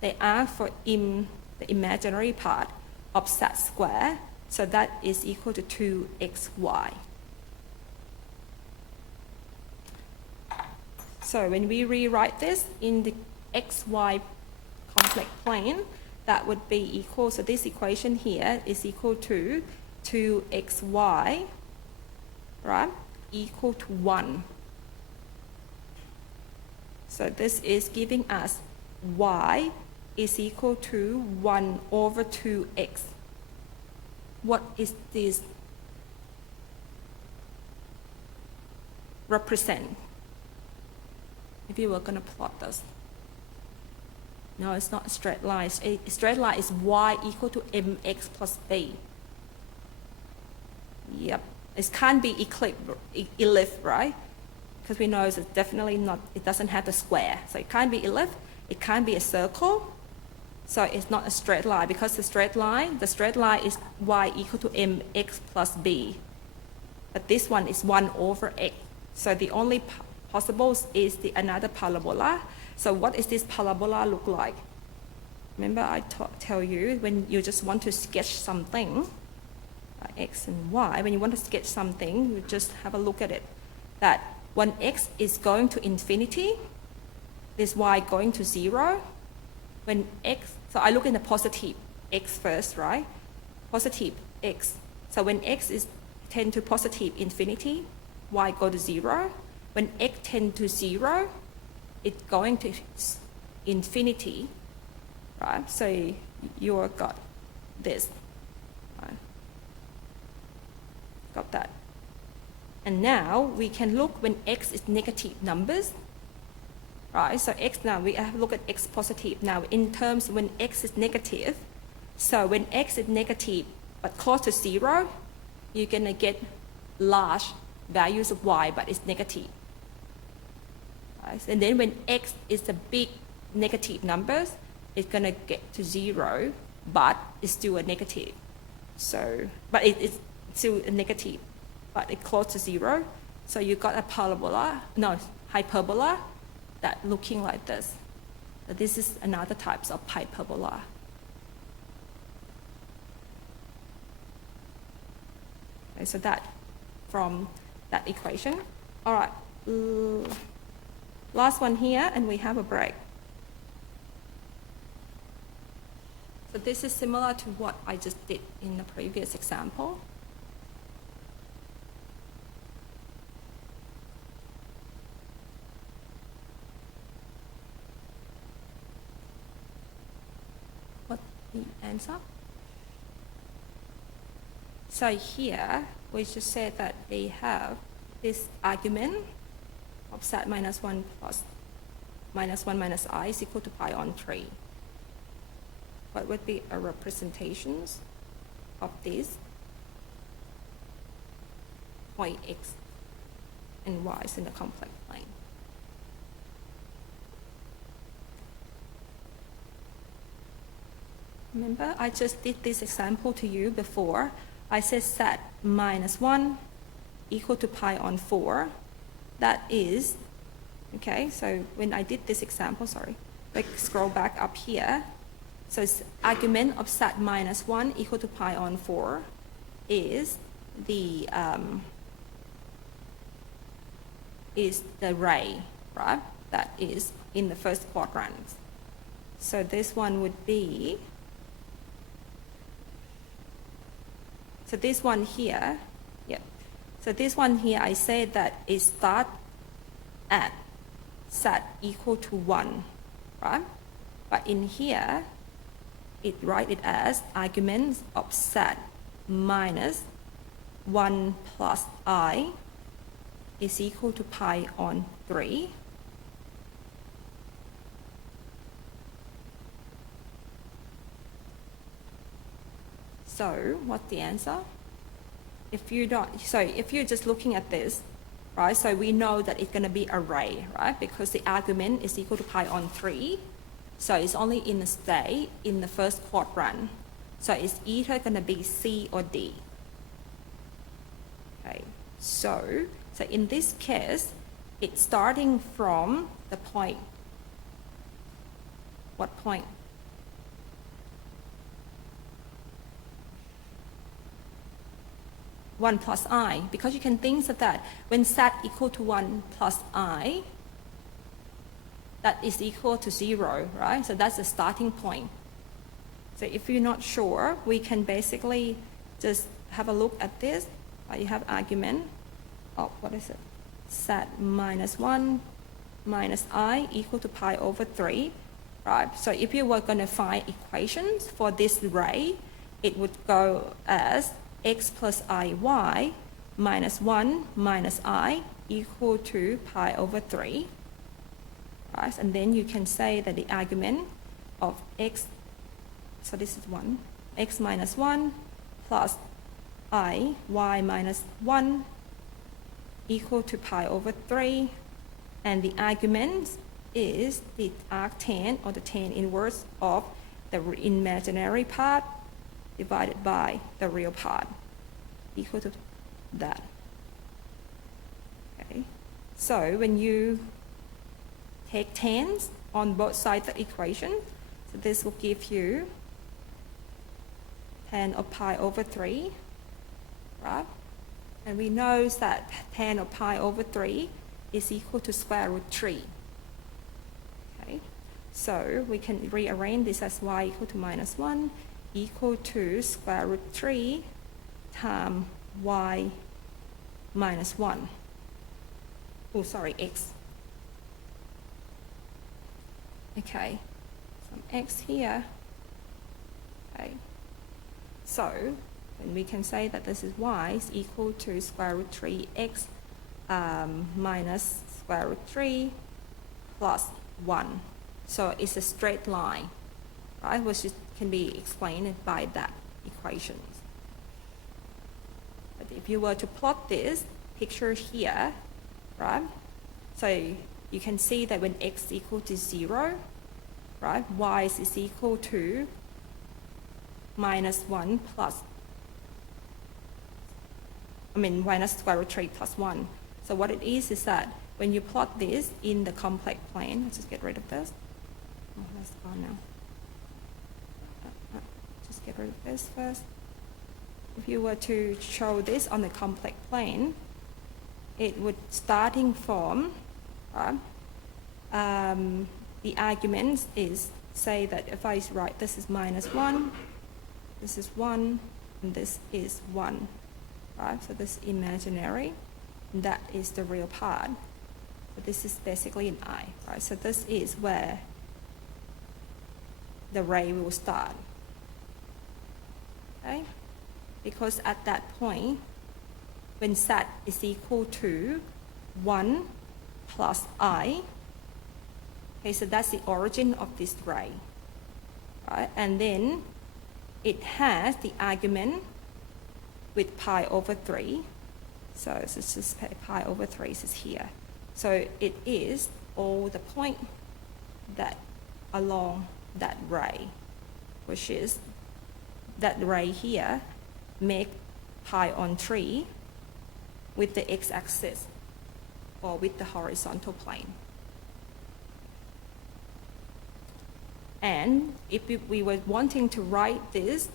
they ask for the imaginary part of z squared, so that is equal to 2xy. So when we rewrite this in the xy complex plane, that would be equal, so this equation here is equal to 2xy, right, equal to 1. So this is giving us y is equal to 1 over 2x. What is this represent? If you were going to plot this. No, it's not a straight line. A straight line is y equal to mx plus b. Yep. It can't be ellipse, right? Because we know it's definitely not, it doesn't have the square. So it can't be ellipse, it can't be a circle. So it's not a straight line because the straight line is y equal to mx plus b. But this one is 1 over x. So the only possible is another parabola. So what is this parabola look like? Remember I tell you when you just want to sketch something, x and y, when you want to sketch something, you just have a look at it. That when x is going to infinity, is y going to 0. When x, so I look in the positive x first, right? Positive x. So when x is tend to positive infinity, y go to 0. When x tend to 0, it's going to infinity, right? So you got this, right? Got that. And now we can look when x is negative numbers, right? So x, now we have to look at x positive. Now in terms when x is negative, so when x is negative but close to 0, you're going to get large values of y, but it's negative. Right? And then when x is the big negative numbers, it's going to get to 0, but it's still a negative. So, but it's still a negative, but it's close to 0. So you got a hyperbola that looking like this. So this is another type of hyperbola. Okay, so that from that equation. All right, last one here, and we have a break. So this is similar to what I just did in the previous example. the answer. So here, we just said that they have this argument of set minus 1 plus minus 1 minus I is equal to pi on 3. What would be a representations of this point x and y is in the complex plane? Remember, I just did this example to you before. I said set minus 1 equal to pi on 4. That is, okay, so when I did this example, sorry, like scroll back up here. So it's argument of set minus 1 equal to pi on 4 is the ray, right? That is in the first quadrant. So this one would be, so this one here, yeah. So this one here, I said that it starts at set equal to 1, right? But in here, write it as arguments of set minus 1 plus I is equal to pi on 3. So what's the answer? If you don't, so if you're just looking at this, right, so we know that it's going to be array, right, because the argument is equal to pi on 3. So it's only in the state in the first quadrant. So it's either going to be C or D. Okay, so in this case, it's starting from the point. What point? One plus I, because you can think of that when set equal to 1 plus I, that is equal to 0, right? So that's the starting point. So if you're not sure, we can basically just have a look at this. You have argument of, what is it? Set minus 1 minus I equal to pi over 3, right? So if you were going to find equations for this ray, it would go as x plus iy minus 1 minus I equal to pi over 3. Right? And then you can say that the argument of x, so this is 1, x minus 1 plus I, y minus 1 equal to pi over 3. And the argument is the arctan or the tan inverse of the imaginary part divided by the real part, equal to that. Okay. So when you take tans on both sides of the equation, so this will give you tan of pi over 3, right? And we know that tan of pi over 3 is equal to square root 3. Okay. So we can rearrange this as y equal to minus 1 equal to square root 3 times y minus 1. Oh, sorry, x. Okay, some x here. Okay, so then we can say that this is y is equal to square root 3x minus square root 3 plus 1. So it's a straight line, right, which can be explained by that equation. But if you were to plot this picture here, right, so you can see that when x is equal to 0, right, y is equal to minus 1 plus, minus square root 3 plus 1. So what it is that when you plot this in the complex plane, let's just get rid of this. Oh, that's gone now. Just get rid of this first. If you were to show this on the complex plane, it would starting from, right, the argument is, say that if I write this is minus 1, this is 1, and this is 1, right? So this is imaginary, and that is the real part. So this is basically an I, right? So this is where the ray will start. okay? Because at that point, when z is equal to 1 plus I, okay, so that's the origin of this ray, right? And then it has the argument with pi over 3. So it's just pi over 3 is here. So it is all the point that along that ray, which is that ray here, make pi on 3 with the x-axis or with the horizontal plane. And if we were wanting to write this,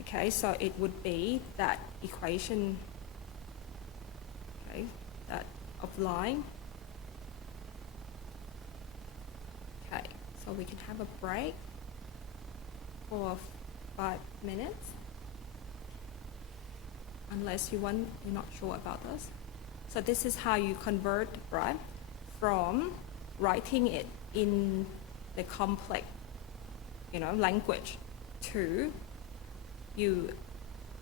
okay, so it would be that equation, okay, that of line. Okay, so we can have a break for 5 minutes, unless you're not sure about this. So this is how you convert, right, from writing it in the complex, language to you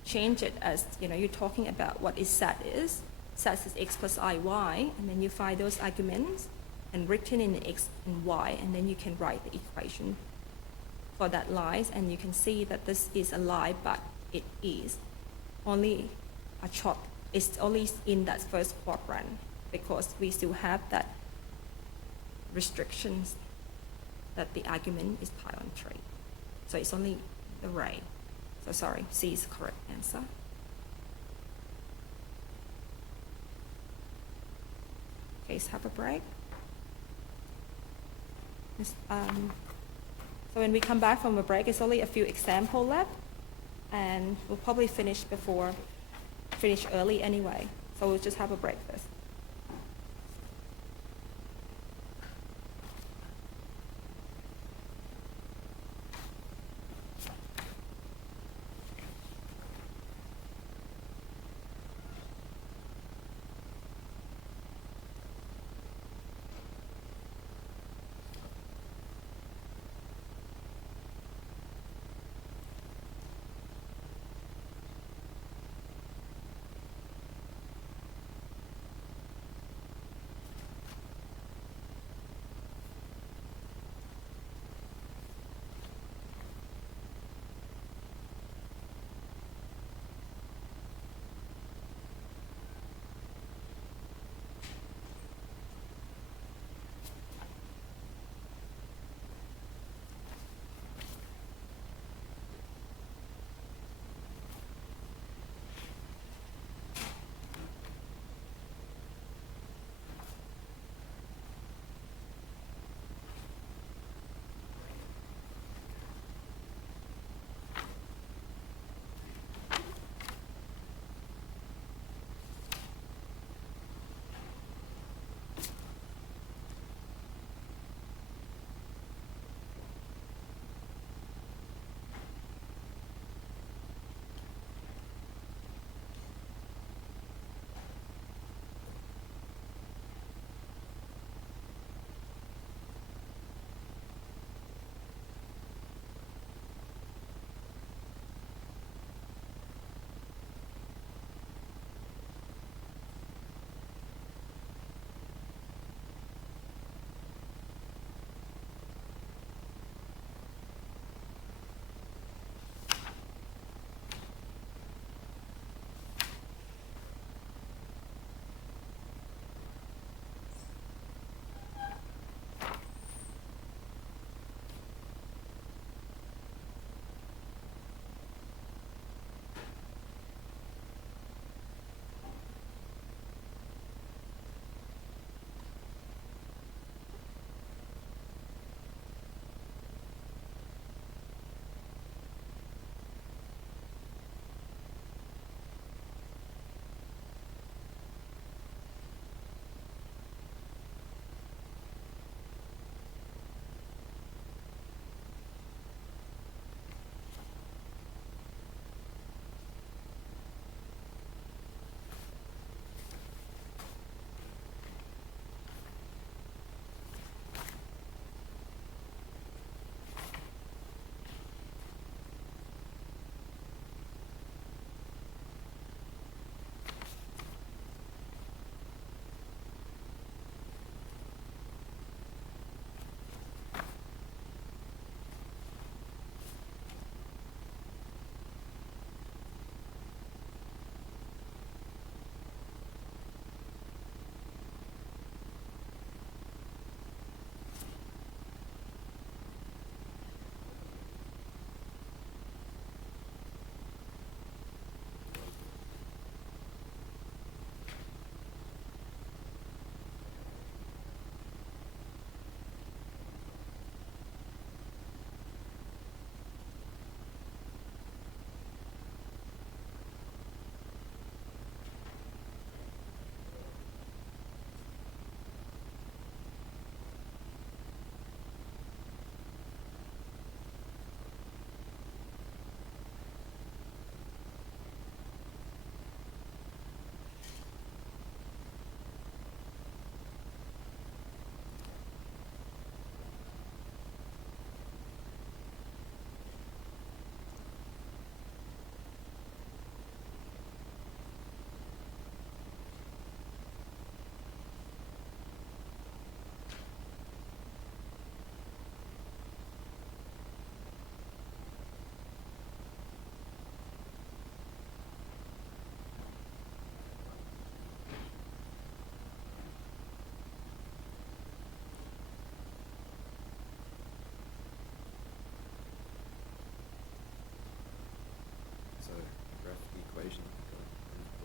change it as, you're talking about what is z is. Z is x plus iy, and then you find those arguments and written in x and y, and then you can write the equation for that line, and you can see that this is a line, but it is only a short, it's only in that first quadrant, because we still have that restrictions that the argument is pi on 3. So it's only the ray. So sorry, C is the correct answer. Okay, let's have a break. So when we come back from a break, it's only a few examples left, and we'll probably finish early anyway. So we'll just have a break first.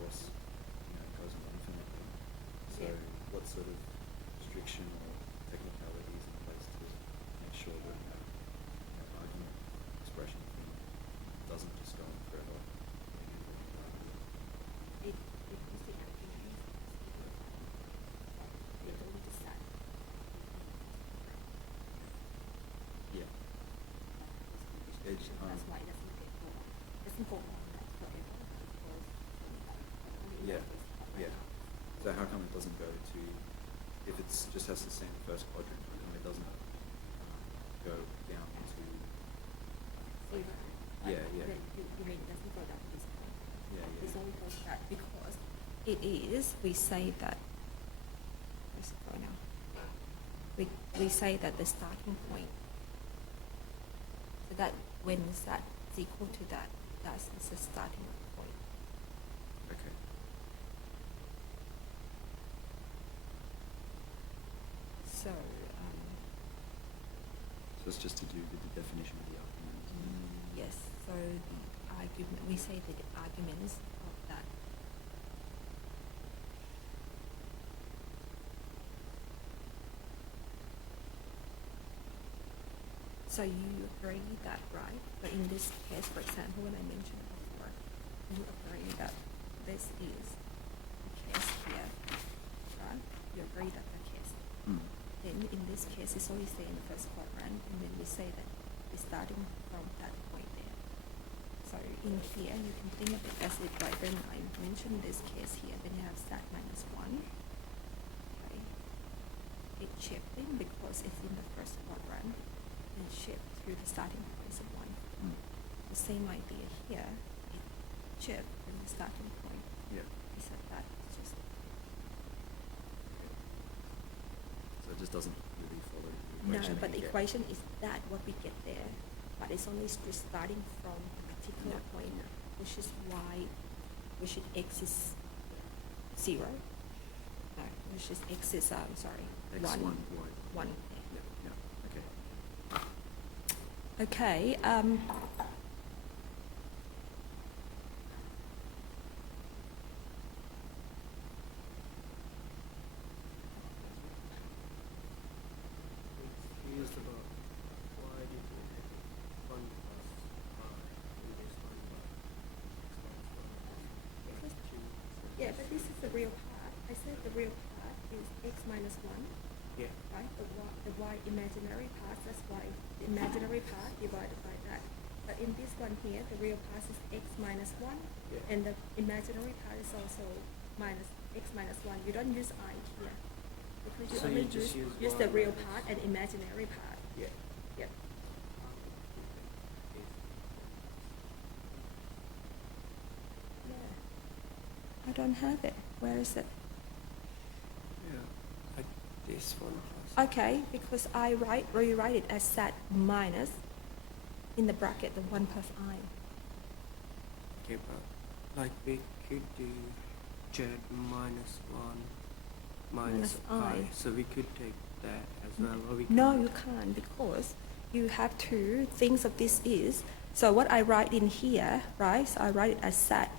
course, it goes on infinitely. So what sort of restriction or technicalities in place to make sure that that argument expression thing doesn't just go on forever? It is the argument. It only decide. Yeah. That's why it doesn't go on that forever. Yeah. Yeah. So how come it doesn't go to, if it just has to stay in the first quadrant, and it doesn't go down to, Zero. Yeah, yeah. You mean it doesn't go down to this point? Yeah, yeah. It only goes that because it is, we say that, let's go now. We say that the starting point, so that when that is equal to that, that's the starting point. Okay. So, So it's just to do with the definition of the argument. yes, so the argument, we say that the arguments of that. So you agree that, right? But in this case, for example, when I mentioned before, you agree that this is the case here, right? You agree that the case. Then in this case, it's always stay in the first quadrant, and then we say that we're starting from that point there. So in here, you can think of it as if, like when I mentioned this case here, when you have sat minus 1, okay, it's shifting because it's in the first quadrant, and shift through the starting points of 1. The same idea here, it shift from the starting point. Yeah. We said that, it's just, So it just doesn't really follow the no, equation. but that the you get. equation is that what we get there, but it's only just starting from a particular Yeah. point, which is y, which is x is 0. No, which is x is, sorry, X1, 1. Y. 1. Yeah, yeah, okay. Okay, Confused about why did we have 1 plus I in this 1 plus Because- x plus 2. yeah, but this is the real part. I said the real part is x minus 1, Yeah. right? The y imaginary part, that's why the imaginary part divided by that. But in this one here, the real part is x minus 1, Yeah. and the imaginary part is also minus x minus 1. You don't use I here, because you So only you just use use the y real minus- part and imaginary part. Yeah. Yep. Yeah. I don't have it. Where is it? Yeah. Like this 1 plus. Okay, because I rewrite it as sat minus in the bracket the 1 plus I. Okay, but like we could do z minus 1 minus Minus I. I. So we could take that as well. Or we No, can- you can't, because you have to think of this is, so what I write in here, right, so I write it as sat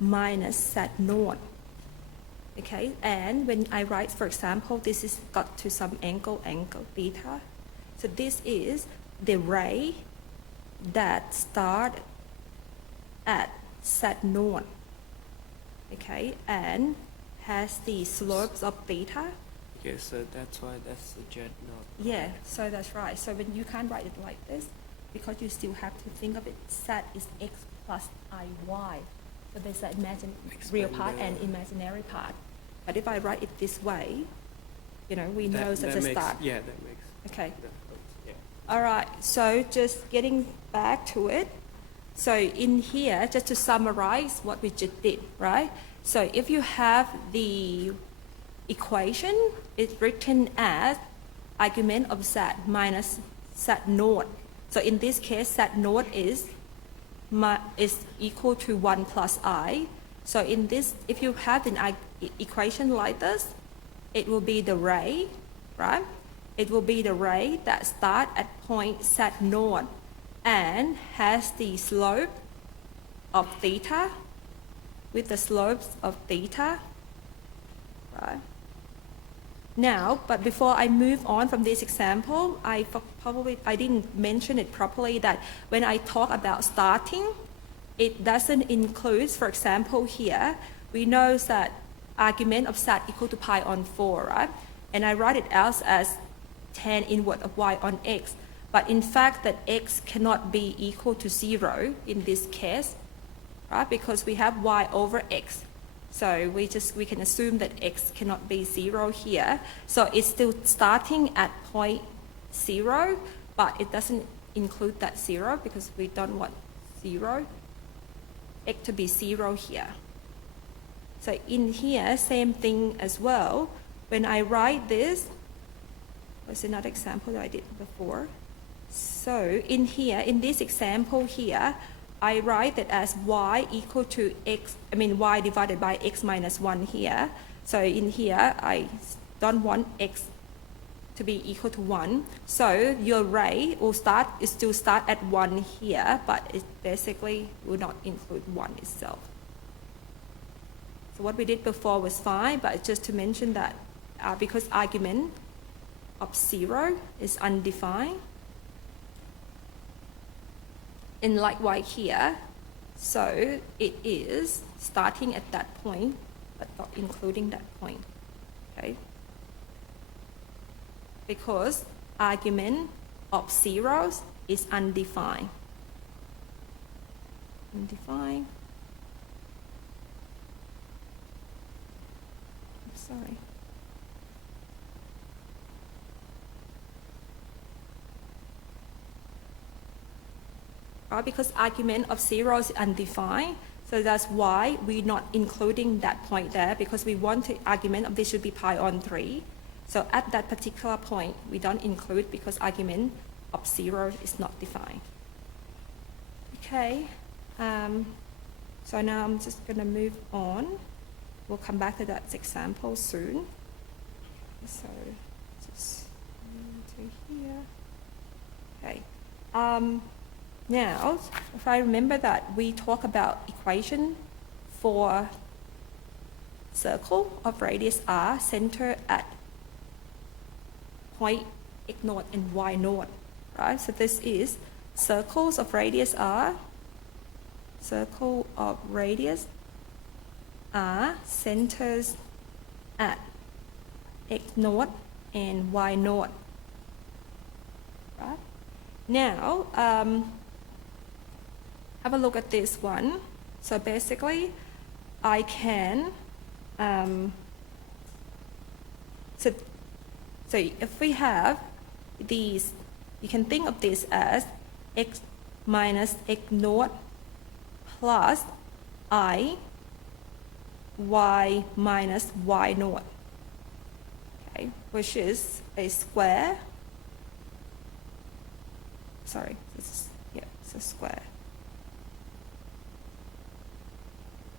minus sat naught. Okay, and when I write, for example, this is got to some angle theta. So this is the ray that start at sat naught. Okay, and has the slopes of theta. Okay, so that's why that's the z naught. Yeah, so that's right. So when you can't write it like this, because you still have to think of it, sat is x plus iy. So there's an real part and imaginary part. But if I write it this way, we know it's at the makes, start. Yeah, that makes. Okay. That helps, yeah. All right, so just getting back to it. So in here, just to summarize what we just did, right? So if you have the equation, it's written as argument of sat minus sat naught. So in this case, sat naught is equal to 1 plus I. So in this, if you have an equation like this, it will be the ray, right? It will be the ray that starts at point sat naught and has the slope of theta with the slopes of theta, right? Now, but before I move on from this example, I didn't mention it properly that when I talk about starting, it doesn't include, for example, here, we know that argument of z equal to pi on 4, right? And I write it out as tan inverse of y on x. But in fact, that x cannot be equal to 0 in this case, right? Because we have y over x. So we can assume that x cannot be 0 here. So it's still starting at point 0, but it doesn't include that 0 because we don't want 0, x to be 0 here. So in here, same thing as well. When I write this, was another example that I did before. So in here, in this example here, I write that as y equal to y divided by x minus 1 here. So in here, I don't want x to be equal to 1. So your ray will still start at 1 here, but it basically will not include 1 itself. So what we did before was fine, but just to mention that because argument of 0 is undefined, and likewise here, so it is starting at that point, but not including that point, okay? Because argument of zeros is undefined. Undefined. I'm sorry. Because argument of 0 is undefined, so that's why we're not including that point there, because we want the argument of this should be pi on 3. So at that particular point, we don't include because argument of 0 is not defined. Okay, so now I'm just going to move on. We'll come back to that example soon. So just to here. Okay. Now, if I remember that we talk about equation for circle of radius r centered at point x naught and y naught, right? So this is circles of radius r, circle of radius r centers at x naught and y naught, right? Now, have a look at this one. So basically, I can, so if we have these, you can think of this as x minus x naught plus I y minus y naught, okay, which is a square. Sorry, it's a square.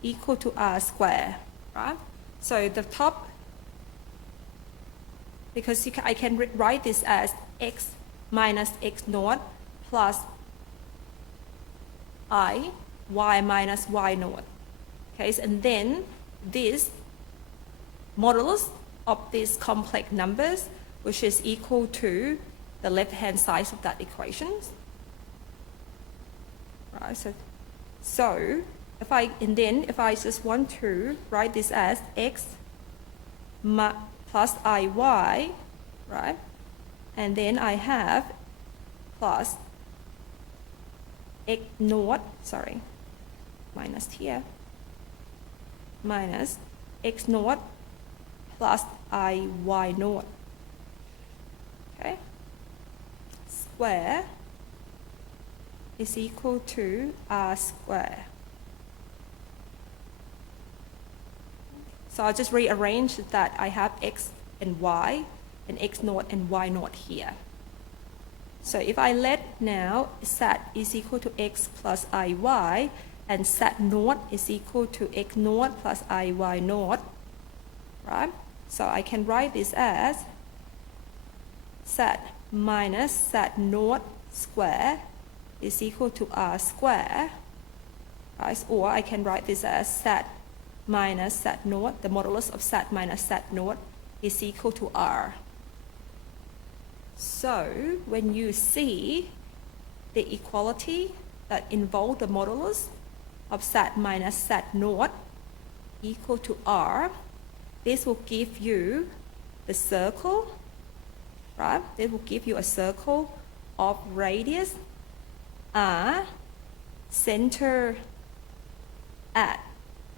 Equal to r square, right? So the top, because I can write this as x minus x naught plus I y minus y naught. Okay, and then this modulus of these complex numbers, which is equal to the left-hand side of that equation. Right, so if I just want to write this as x plus iy, right? And then I have plus x naught, sorry, minus here, minus x naught plus iy naught, okay? Square is equal to r square. So I'll just rearrange that I have x and y, and x naught and y naught here. So if I let now z is equal to x plus iy, and z naught is equal to x naught plus iy naught, right? So I can write this as z minus z naught square is equal to r square, right? Or I can write this as z minus z naught, the modulus of z minus z naught is equal to r. So when you see the equality that involves the modulus of z minus z naught equal to r, this will give you the circle, right? This will give you a circle of radius r, center at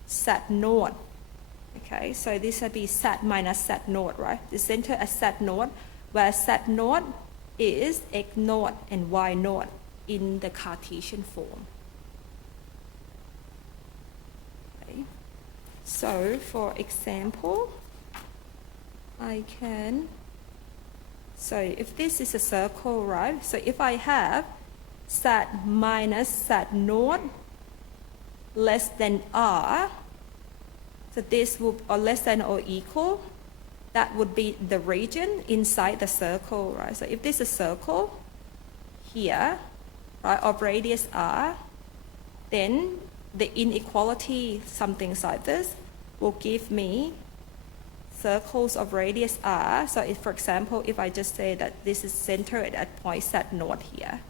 z naught. Okay, so this will be z minus z naught, right? The center at z naught, where z naught is x naught and y naught in the Cartesian form. Okay. So for example, so if this is a circle, right? So if I have z minus z naught less than r, so this will, or less than or equal, that would be the region inside the circle, right? So if this is a circle here, right, of radius r, then the inequality, something like this, will give me circles of radius r. So if, for example, if I just say that this is centered at point z naught here,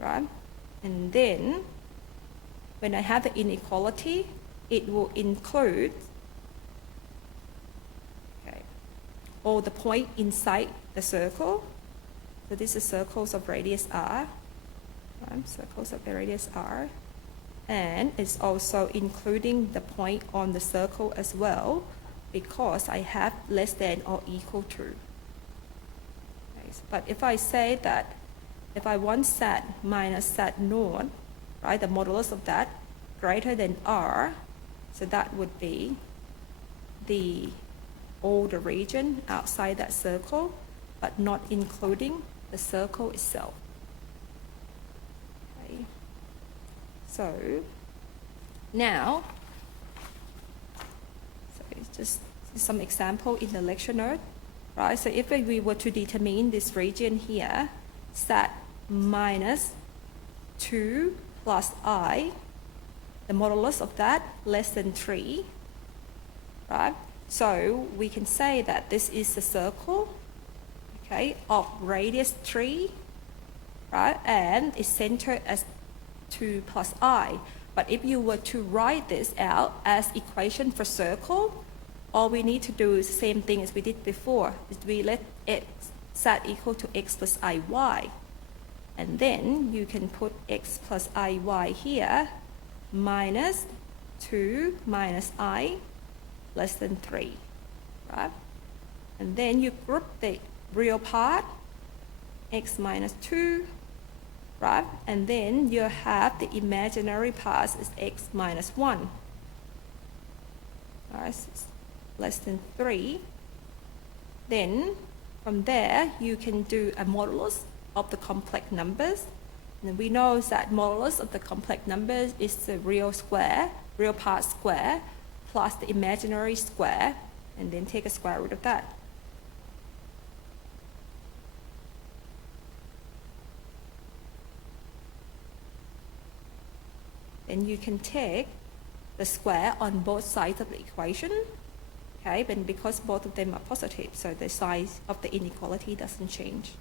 right? And then when I have the inequality, it will include all the point inside the circle. So this is circles of radius r, right? Circles of the radius r, and it's also including the point on the circle as well, because I have less than or equal to. Okay. But if I say that if I want z minus z naught, right, the modulus of that greater than r, so that would be all the region outside that circle, but not including the circle itself. Okay. So now, so it's just some example in the lecture note, right? So if we were to determine this region here, z minus 2 plus I, the modulus of that less than 3, right? So we can say that this is a circle, okay, of radius 3, right, and it's centered as 2 plus I. But if you were to write this out as equation for circle, all we need to do is the same thing as we did before, is we let x z equal to x plus iy. And then you can put x plus iy here, minus 2 minus I, less than 3, right? And then you group the real part, x minus 2, right? And then you have the imaginary part is x minus 1, all right? So it's less than 3. Then from there, you can do a modulus of the complex numbers. And we know that modulus of the complex numbers is the real part square, plus the imaginary square, and then take a square root of that. Then you can take the square on both sides of the equation, okay, but because both of them are positive, so the size of the inequality doesn't change.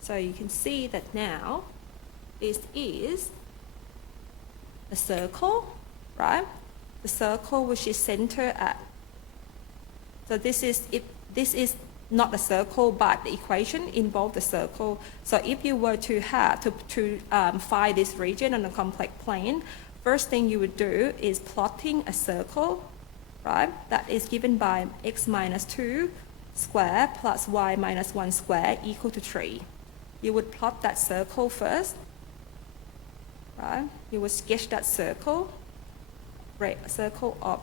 So you can see that now this is a circle, right? The circle which is centered at. So this is not a circle, but the equation involves the circle. So if you were to have to find this region on a complex plane, first thing you would do is plotting a circle, right? That is given by x minus 2 square plus y minus 1 square equal to 3. You would plot that circle first, right? You would sketch that circle, circle of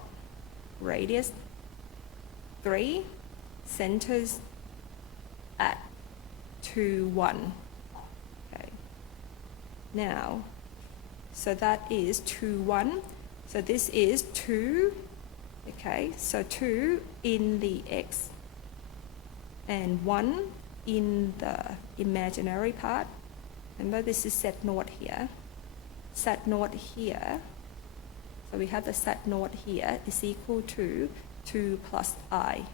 radius 3, centers at 2, 1. Okay. Now, so that is 2, 1. So this is 2, okay? So 2 in the x and 1 in the imaginary part. Remember, this is Z naught here. Z naught here. So we have the Z naught here is equal to 2 plus I.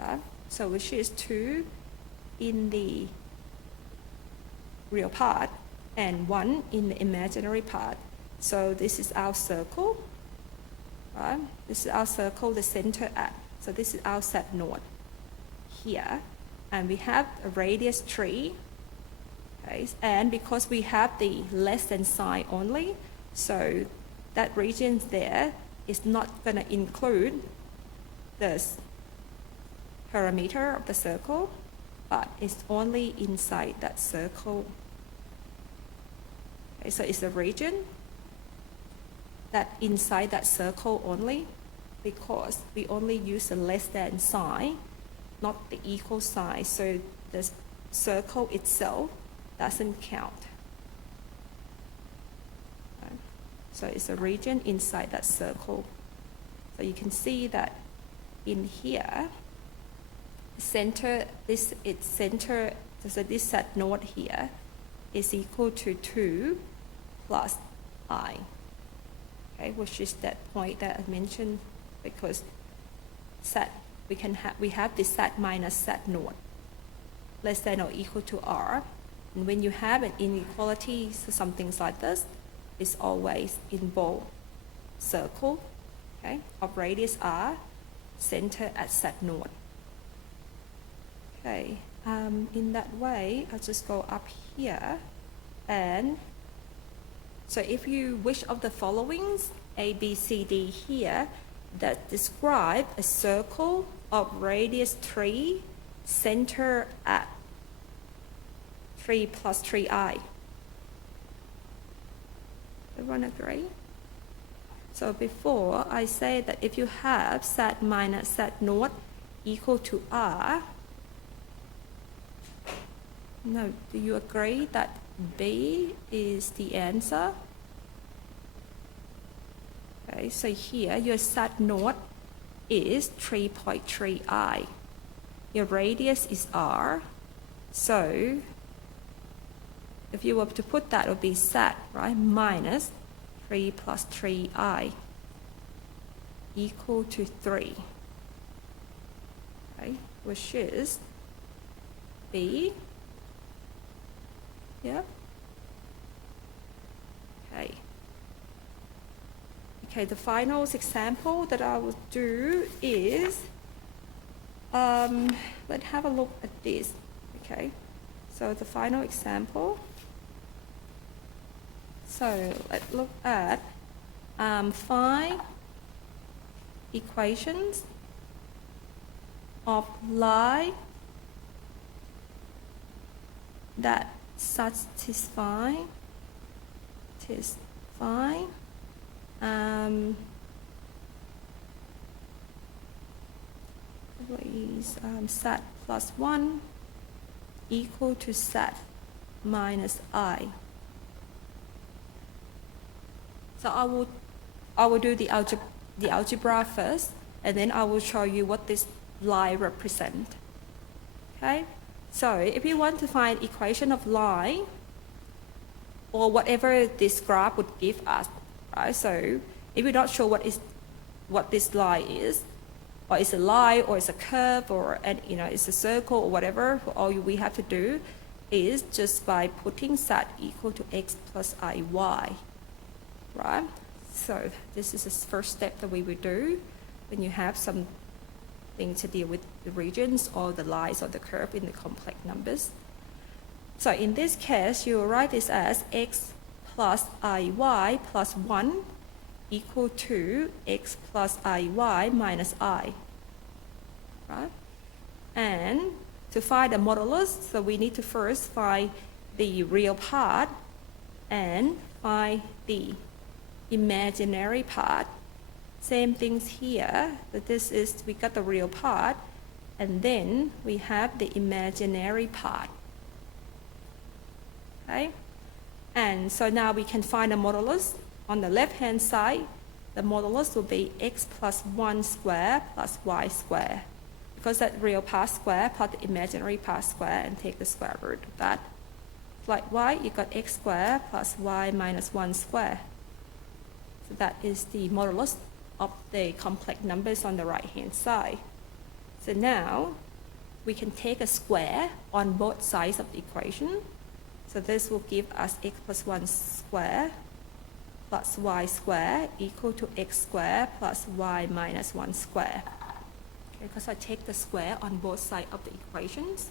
Right? So which is 2 in the real part and 1 in the imaginary part. So this is our circle. Right? This is our circle, the center at. So this is our Z naught here. And we have a radius 3. Okay? And because we have the less than sign only, so that region there is not going to include the perimeter of the circle, but it's only inside that circle. Okay, so it's a region that inside that circle only, because we only use the less than sign, not the equal sign, so the circle itself doesn't count. Okay. So it's a region inside that circle. So you can see that in here, center, so this Z naught here is equal to 2 plus I, okay, which is that point that I mentioned, because we have this Z minus Z naught less than or equal to R, and when you have an inequality, so some things like this, it's always in bold circle, okay, of radius R, center at Z naught. Okay, in that way, I'll just go up here, and so if you wish of the followings, A, B, C, D here, that describe a circle of radius 3, center at 3 plus 3I. Everyone agree? So before I say that if you have Z minus Z naught equal to R, no, do you agree that B is the answer? Okay, so here your Z naught is 3.3I. Your radius is R. So if you were to put that, it would be Z, right, minus 3 plus 3I equal to 3. Okay, which is B. Yeah. Okay. Okay, the final example that I will do is, let's have a look at this. Okay, so the final example. So let's look at find equations of line that satisfy Z plus 1 equal to Z minus I. So I will do the algebra first, and then I will show you what this line represents. Okay? So if you want to find equation of line, or whatever this graph would give us, right? So if you're not sure what this line is, or it's a line, or it's a curve, or it's a circle, or whatever, all we have to do is just by putting Z equal to X plus IY, right? So this is the first step that we will do when you have something to deal with the regions or the lines or the curve in the complex numbers. So in this case, you will write this as X plus IY plus 1 equal to X plus IY minus I, right? And to find the modulus, so we need to first find the real part and find the imaginary part. Same things here, but this is, we got the real part, and then we have the imaginary part. Okay? And so now we can find the modulus. On the left-hand side, the modulus will be X plus 1 square plus Y square, because that real part square plus the imaginary part square, and take the square root of that. like y, you got x squared plus y minus 1 squared. So that is the modulus of the complex numbers on the right-hand side. So now we can take a square on both sides of the equation. So this will give us x plus 1 squared plus y squared equal to x squared plus y minus 1 squared. Okay, because I take the square on both sides of the equations.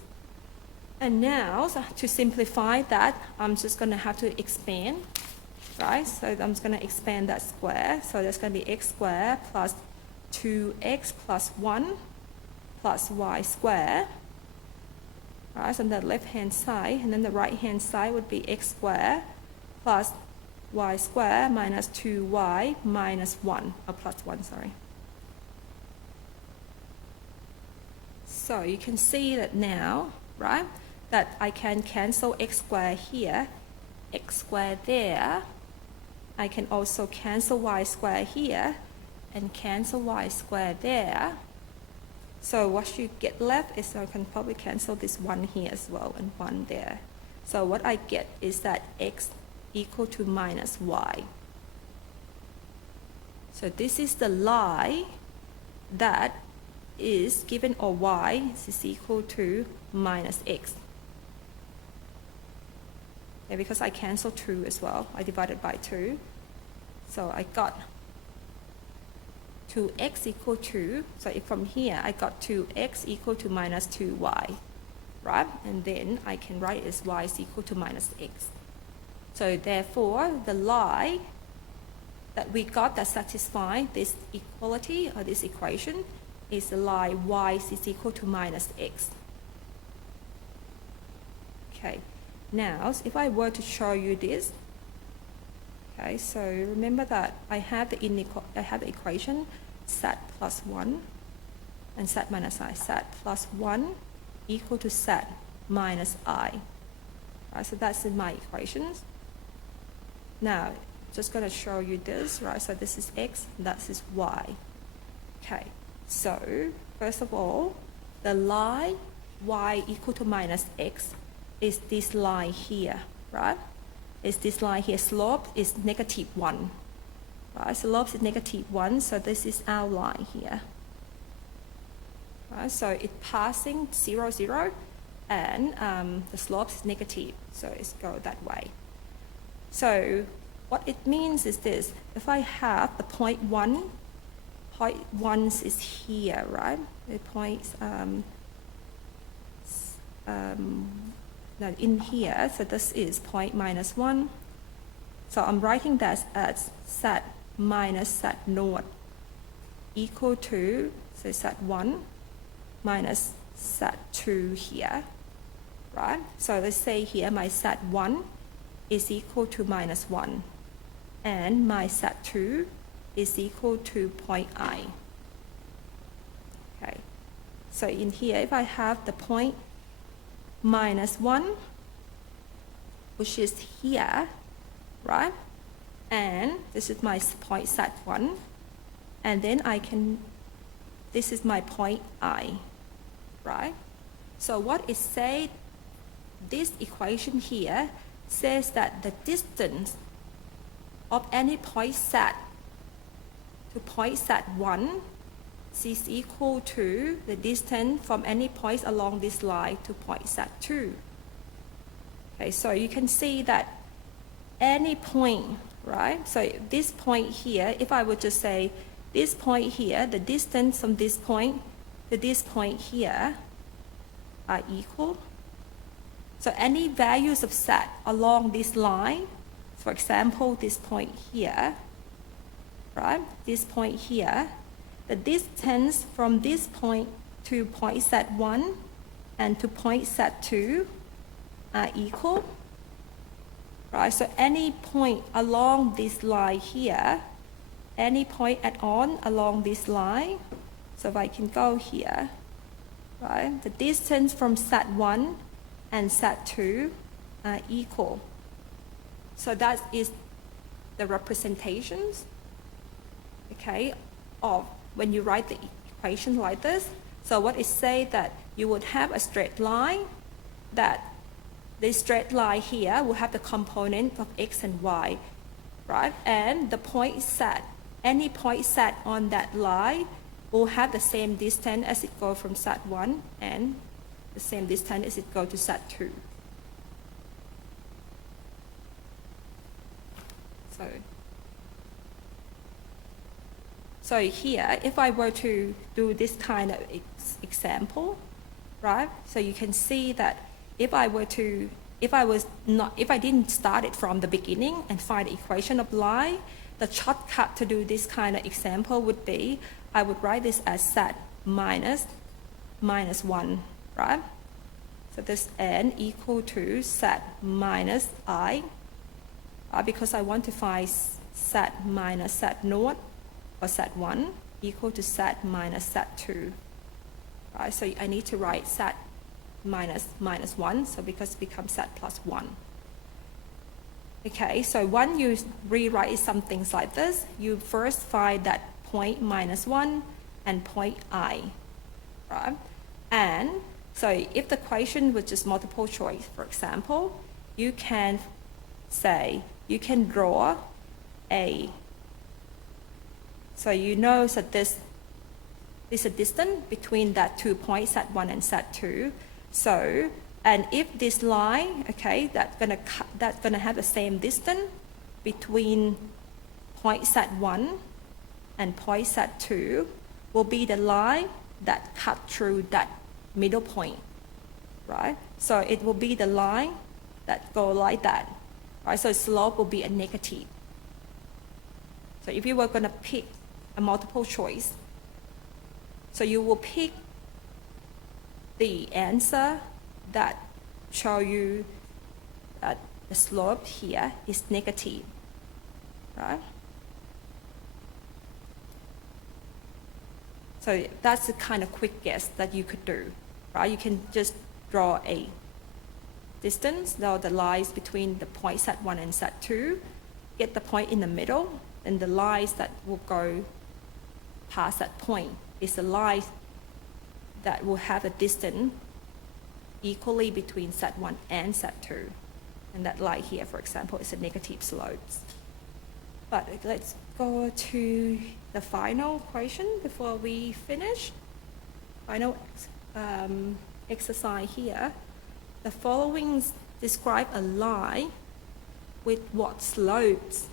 And now, so to simplify that, I'm just going to have to expand, right? So I'm just going to expand that square. So that's going to be x squared plus 2x plus 1 plus y squared. Right, so on the left-hand side, and then the right-hand side would be x squared plus y squared minus 2y minus 1, or plus 1, sorry. So you can see that now, right, that I can cancel x squared here, x squared there. I can also cancel y squared here, and cancel y squared there. So what you get left is I can probably cancel this 1 here as well, and 1 there. So what I get is that x equal to minus y. So this is the line that is given, or y is equal to minus x. Yeah, because I cancel 2 as well, I divided by 2. So I got 2x equal to, so if from here I got 2x equal to minus 2y, right? And then I can write as y is equal to minus x. So therefore, the line that we got that satisfies this equality or this equation is the line y is equal to minus x. Okay, now if I were to show you this, okay, so remember that I have the equation z plus 1 and z minus I. Z plus 1 equal to z minus I. Right, so that's in my equations. Now, just going to show you this, right? So this is x, and that is y. Okay, so first of all, the line y equal to minus x is this line here, right? Is this line here. Slope is negative 1. Right? Slope is negative 1, so this is our line here. Right? So it's passing 0, 0, and the slope is negative, so it's go that way. So what it means is this: if I have the point 1 is here, right? The point now in here, so this is point minus 1. So I'm writing that as z minus z naught equal to, say, z1 minus z2 here, right? So let's say here my z1 is equal to minus 1, and my z2 is equal to point I. Okay, so in here, if I have the point minus 1, which is here, right? And this is my point z1, and then I can, this is my point I, right? So what it says, this equation here says that the distance of any point z to point z1 is equal to the distance from any point along this line to point z2. Okay, so you can see that any point, right? So this point here, if I were to say this point here, the distance from this point to this point here are equal. So any values of z along this line, for example, this point here, right? This point here, the distance from this point to point z1 and to point z2 are equal. Right, so any point along this line here, any point at all along this line, so if I can go here, right, the distance from z1 and z2 are equal. So that is the representations, okay, of when you write the equation like this. So what it says that you would have a straight line that this straight line here will have the component of x and y, right? And the point set, any point set on that line will have the same distance as it goes from set 1 and the same distance as it goes to set 2. So here, if I were to do this kind of example, right? So you can see that if I didn't start it from the beginning and find the equation of line, the shortcut to do this kind of example would be, I would write this as set minus 1, right? So this n equal to set minus I, because I want to find set minus set naught, or set 1 equal to set minus set 2. Right, so I need to write set minus 1, so because it becomes set plus 1. Okay, so when you rewrite some things like this, you first find that point minus 1 and point I, right? And so if the question was just multiple choice, for example, you can draw a, so you know that this is a distance between that 2 points, set 1 and set 2. So, and if this line, okay, that's gonna have the same distance between point set 1 and point set 2 will be the line that cut through that middle point, right? So it will be the line that go like that, right? So slope will be a negative. So if you were gonna pick a multiple choice, so you will pick the answer that show you that the slope here is negative, right? So that's the kind of quick guess that you could do, right? You can just draw a distance, though the lines between the point set 1 and set 2, get the point in the middle, and the lines that will go past that point is the line that will have a distance equally between set 1 and set 2. And that line here, for example, is a negative slope. But let's go to the final question before we finish. Final exercise here. The following describe a line with what slopes?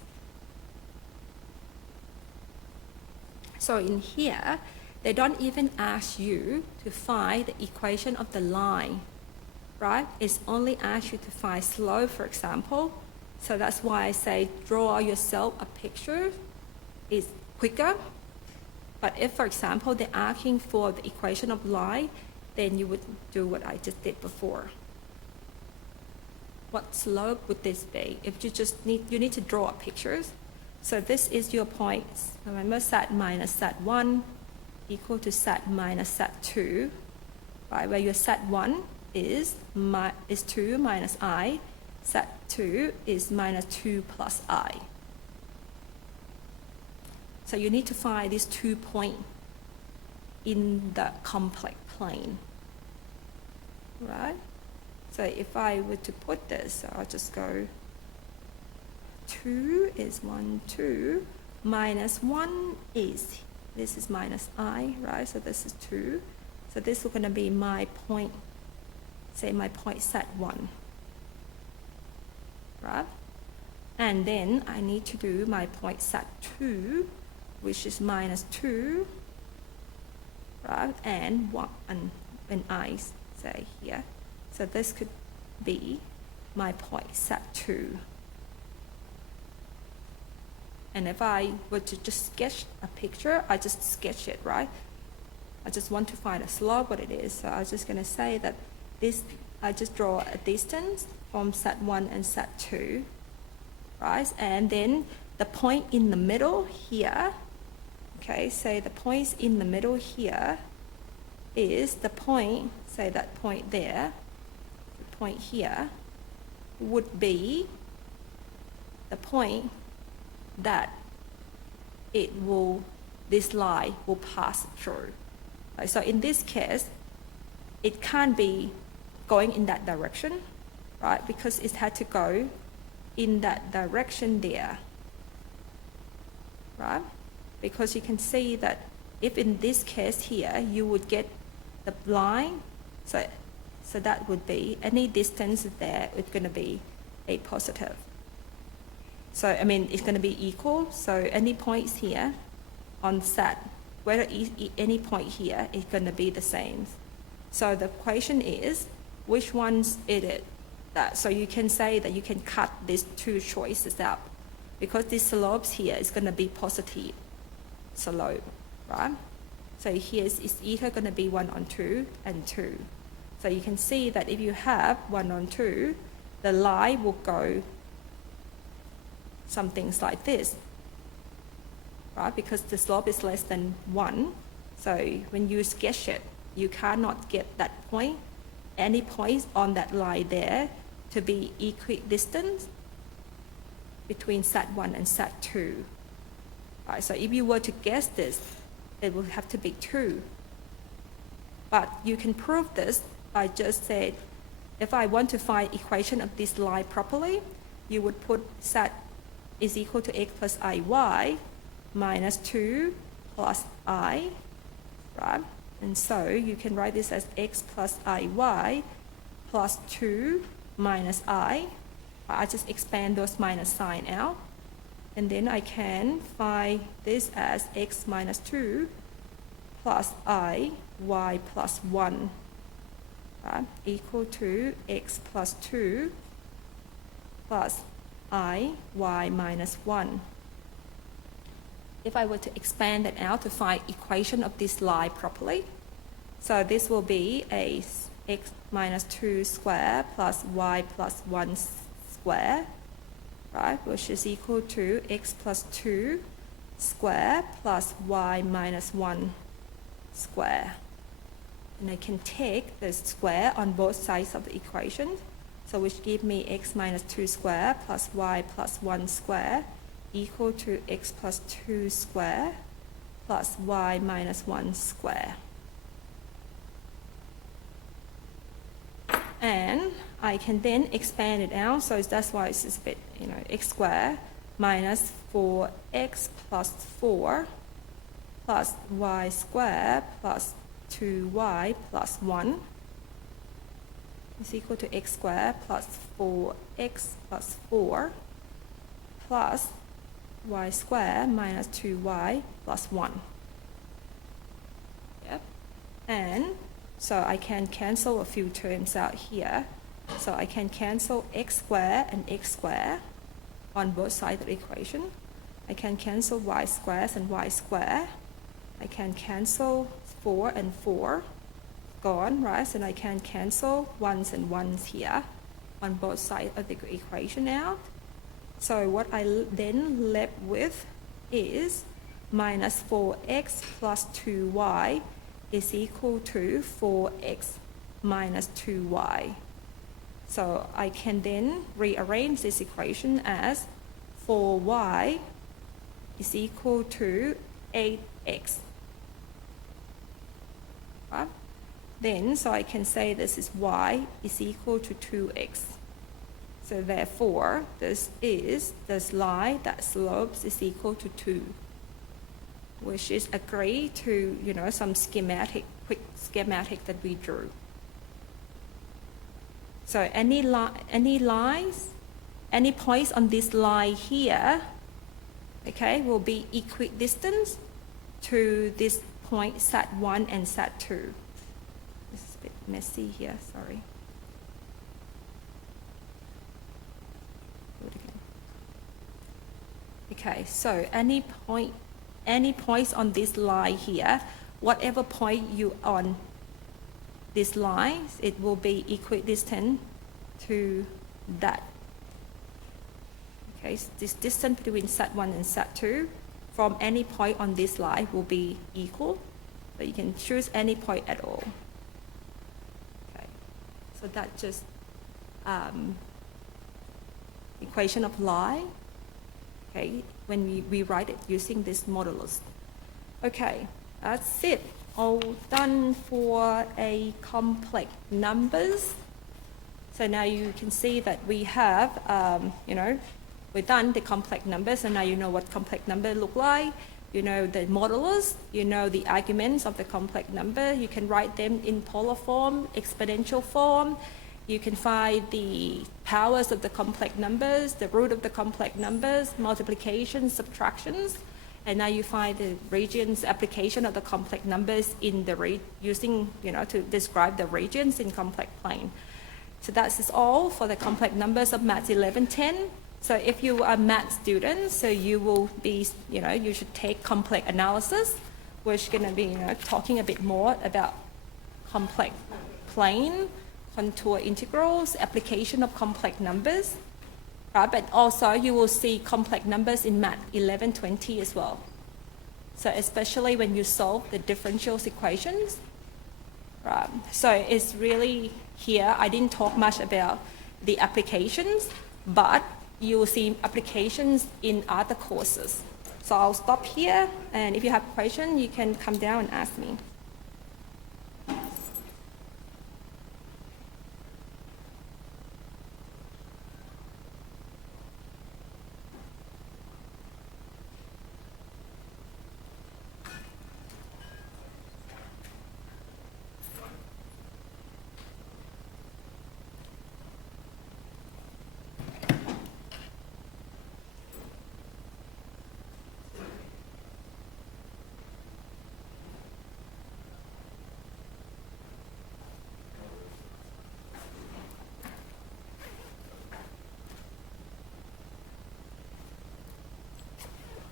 So in here, they don't even ask you to find the equation of the line, right? It's only asked you to find slope, for example. So that's why I say draw yourself a picture. It's quicker. But if, for example, they're asking for the equation of line, then you would do what I just did before. What slope would this be? If you need to draw pictures. So this is your points. Remember, set minus set 1 equal to set minus set 2, right? Where your set 1 is 2 minus I, set 2 is minus 2 plus I. So you need to find these 2 points in the complex plane, right? So if I were to put this, I'll just go 2 is 1, 2, minus 1 is, this is minus I, right? So this is 2. So this is going to be my point, say my point set 1, right? And then I need to do my point set 2, which is minus 2, right? And 1, and I say here. So this could be my point set 2. And if I were to just sketch a picture, I just sketch it, right? I just want to find a slope, what it is. So I was just going to say that this, I just draw a distance from set 1 and set 2, right? And then the point in the middle here, okay, say the points in the middle here is the point, say that point there, the point here would be the point that this line will pass through. So in this case, it can't be going in that direction, right? Because it had to go in that direction there, right? Because you can see that if in this case here, you would get the line, so that would be any distance there, it's going to be a positive. So, I mean, it's going to be equal, so any points here on set, whether any point here is going to be the same. So the question is, which ones is it? So you can say that you can cut these two choices out, because these slopes here is going to be positive slope, right? So here it's either going to be 1 on 2 and 2. So you can see that if you have 1 on 2, the line will go something like this, right? Because the slope is less than 1. So when you sketch it, you cannot get that point, any points on that line there to be equidistant between set 1 and set 2. Right, so if you were to guess this, it would have to be 2. But you can prove this by just saying, if I want to find equation of this line properly, you would put set is equal to x plus iy minus 2 plus I, right? And so you can write this as x plus iy plus 2 minus I. I just expand those minus sign out. And then I can find this as x minus 2 plus I, y plus 1, right? Equal to x plus 2 plus I, y minus 1. If I were to expand that out to find equation of this line properly, so this will be a x minus 2 square plus y plus 1 square, right, which is equal to x plus 2 square plus y minus 1 square. And I can take the square on both sides of the equation, so which give me x minus 2 square plus y plus 1 square equal to x plus 2 square plus y minus 1 square. And I can then expand it out, so that's why it's a bit, x squared minus 4x plus 4 plus y squared plus 2y plus 1 is equal to x squared plus 4x plus 4 plus y squared minus 2y plus 1. Yep. And so I can cancel a few terms out here. So I can cancel x squared and x squared on both sides of the equation. I can cancel y squared and y squared. I can cancel 4 and 4 gone, right? And I can cancel 1s and 1s here on both sides of the equation out. So what I then left with is minus 4x plus 2y is equal to 4x minus 2y. So I can then rearrange this equation as 4y is equal to 8x. Right? Then, so I can say this is y is equal to 2x. So therefore, this line that slopes is equal to 2, which is agreed to, some quick schematic that we drew. So any lines, any points on this line here, okay, will be equidistant to this point set 1 and set 2. This is a bit messy here, sorry. Do it again. Okay, so any points on this line here, whatever point you on this line, it will be equidistant to that. Okay, so this distance between set 1 and set 2 from any point on this line will be equal. So you can choose any point at all. Okay, so that just equation of line, okay, when we write it using this modulus. Okay, that's it. All done for a complex numbers. So now you can see that we have, we've done the complex numbers, and now you know what complex number look like. You know the modulus, you know the arguments of the complex number. You can write them in polar form, exponential form. You can find the powers of the complex numbers, the root of the complex numbers, multiplications, subtractions. And now you find the regions application of the complex numbers in the using, to describe the regions in complex plane. So that is all for the complex numbers of Math 1110. So if you are a math student, so you will be, you should take complex analysis, which is going to be, talking a bit more about complex plane, contour integrals, application of complex numbers. Right, but also you will see complex numbers in Math 1120 as well. So especially when you solve the differential equations. Right. So it's really here, I didn't talk much about the applications, but you will see applications in other courses. So I'll stop here, and if you have questions, you can come down and ask me.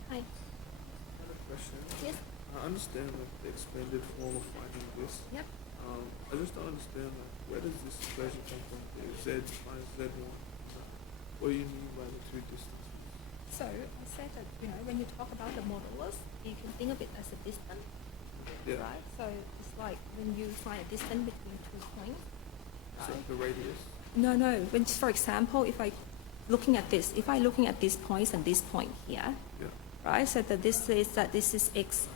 Hi. I have a question. Yes. I understand like the expanded form of finding this. Yep. I just don't understand like where does this equation come from? The z minus z1. What do you mean by the two distances? So I said that, when you talk about the modulus, you can think of it as a distance, Yeah. right? So it's like when you find a distance between 2 points. So Right? the radius. No. When, for example, if I looking at this points and this point here, Yeah. right? So that this is x,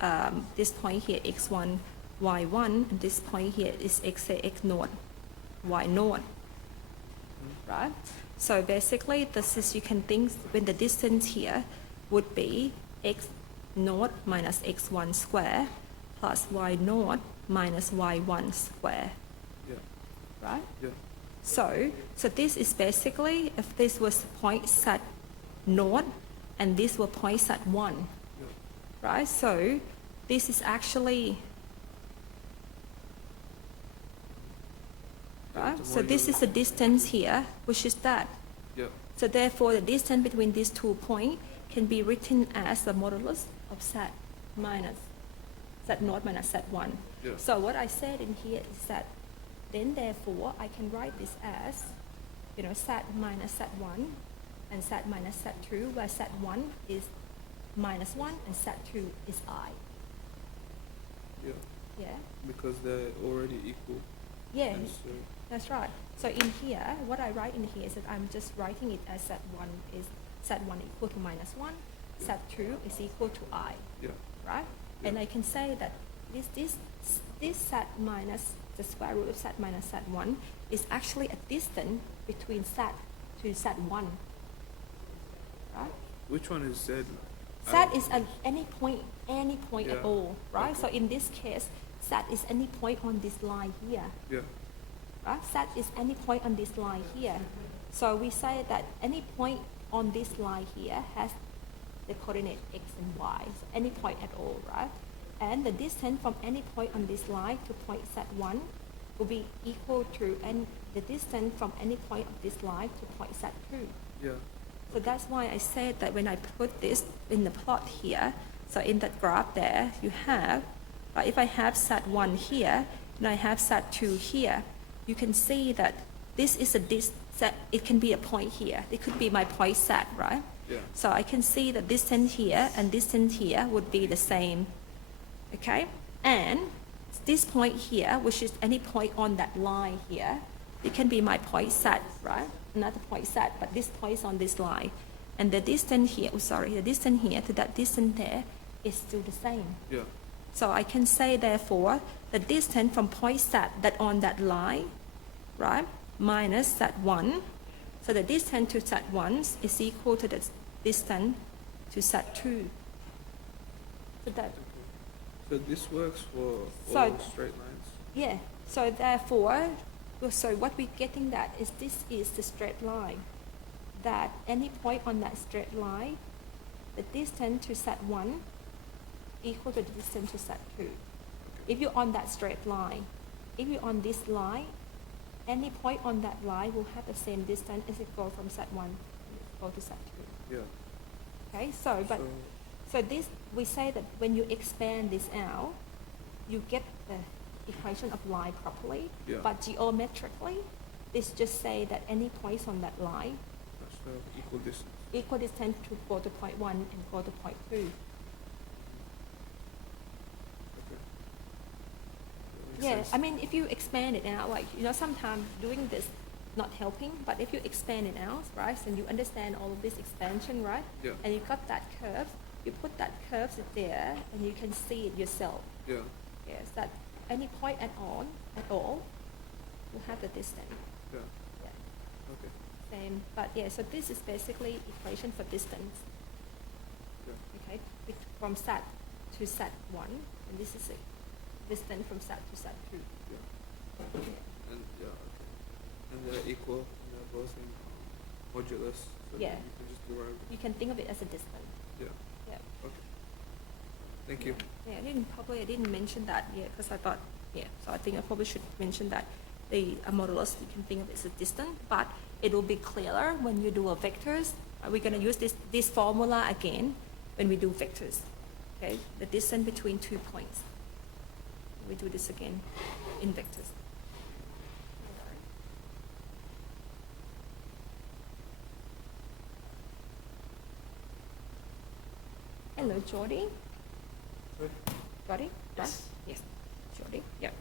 this point here x1, y1, and this point here is x naught, y naught, right? So basically, this is, you can think when the distance here would be x naught minus x1 square plus y naught minus y1 square, Yeah. right? Yeah. So this is basically, if this was point set naught and this were point set 1, Yeah. right? So this is actually, right? the So more this you- is the distance here, which is that. Yeah. So therefore, the distance between these 2 points can be written as the modulus of set naught minus set 1. Yeah. So what I said in here is that then therefore I can write this as, set minus set 1 and set minus set 2, where set 1 is minus 1 and set 2 is I. Yeah. Yeah? Because they're already equal. Yeah, And so, that's right. So in here, what I write in here is that I'm just writing it as set 1 equal to minus 1, set 2 is equal to I, yeah. right? Yeah. And I can say that this set minus the square root of set minus set 1 is actually a distance between set to set 1, right? Which one is z? Set is at any point Yeah. at all, right? Okay. So in this case, set is any point on this line here, Yeah. right? Set is any point on this line here. So we say that any point on this line here has the coordinate x and y, so any point at all, right? And the distance from any point on this line to point set 1 will be equal to the distance from any point of this line to point set 2. Yeah. So that's why I said that when I put this in the plot here, so in that graph there, you have, if I have set 1 here, and I have set 2 here, you can see that this is set, it can be a point here. It could be my point set, right? Yeah. So I can see that distance here and distance here would be the same, okay? And this point here, which is any point on that line here, it can be my point set, right? Another point set, but this point is on this line. And the distance here, the distance here to that distance there is still the same. Yeah. So I can say, therefore, the distance from point set that on that line, right, minus Z1. So the distance to Z1 is equal to the distance to Z2. So that, So this works for So- all straight lines? yeah, so therefore, so what we're getting that is this is the straight line. That any point on that straight line, the distance to Z1 equal to the distance to Z2. If you're on that straight line, if you're on this line, any point on that line will have the same distance as it goes from Z1 go to Z2. Yeah. Okay, so this, we say that when you expand this out, you get the equation of line properly, Yeah. but geometrically, this just say that any points on that line That's the equal distance. equal distance to go to point 1 and go to point 2. Okay. That makes Yeah, sense. I mean, if you expand it out, like, you know, sometimes doing this not helping, but if you expand it out, right, and you understand all of this expansion, right, Yeah. and you got that curve, you put that curve there, and you can see it yourself. Yeah. Yes, that any point at all will have the distance. Yeah. Yeah, Okay. same. But yeah, so this is basically equation for distance. Yeah. Okay, from SAT to SAT1, and this is a distance from SAT to SAT2. Yeah. And yeah. Okay. And they're equal. And they're both in modulus. So Yeah. you can just derive it. You can think of it as a distance. Yeah. Yeah. Okay. Thank you. Yeah, I didn't mention that yet because I thought, yeah, so I think I probably should mention that the modulus, you can think of it as a distance, but it will be clearer when you do a vectors. We're going to use this formula again when we do vectors, okay? The distance between 2 points. We do this again in vectors. Hello, Jordy. Jordy? Yes. Yes. Jordy, yep.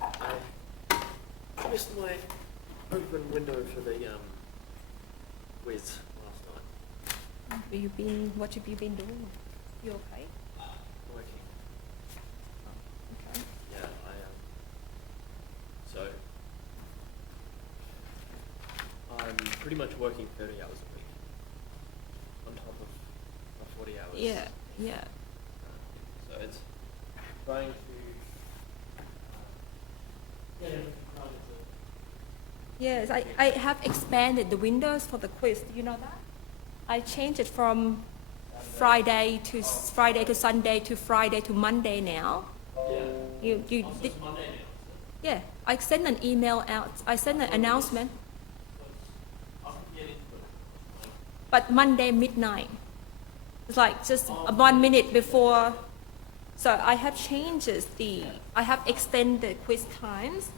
I missed my open window for the quiz last night. What have you been doing? You okay? Working. Okay. Yeah, so I'm pretty much working 30 hours a week on top of my 40 hours. Yeah, yeah. So it's trying to get everything right into Yes, I have expanded the windows for the quiz. Do you know that? I changed it from Friday to Sunday to Friday to Monday now. yeah. You Oh, so did, it's Monday now, is it? yeah. I sent an email out. I sent an announcement, I can get into it. but Monday midnight. It's like just 1 minute before. So I have I have extended quiz times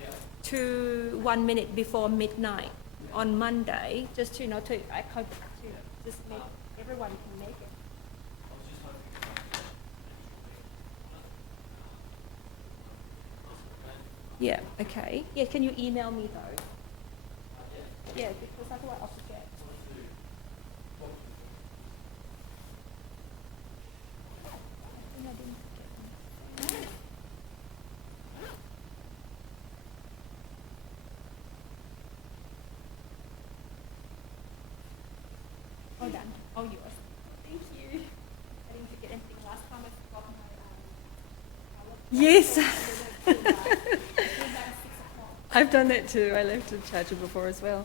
Yeah. to 1 minute before midnight on Monday, just to, to just make everyone can make it. I was just hoping Yeah, okay. Yeah, can you email me though? Yeah, because otherwise I'll forget. I think I didn't forget. All done. All yours. Thank you. I didn't forget anything. Last time I forgot my Yes. I've done that too. I left the charger before as well.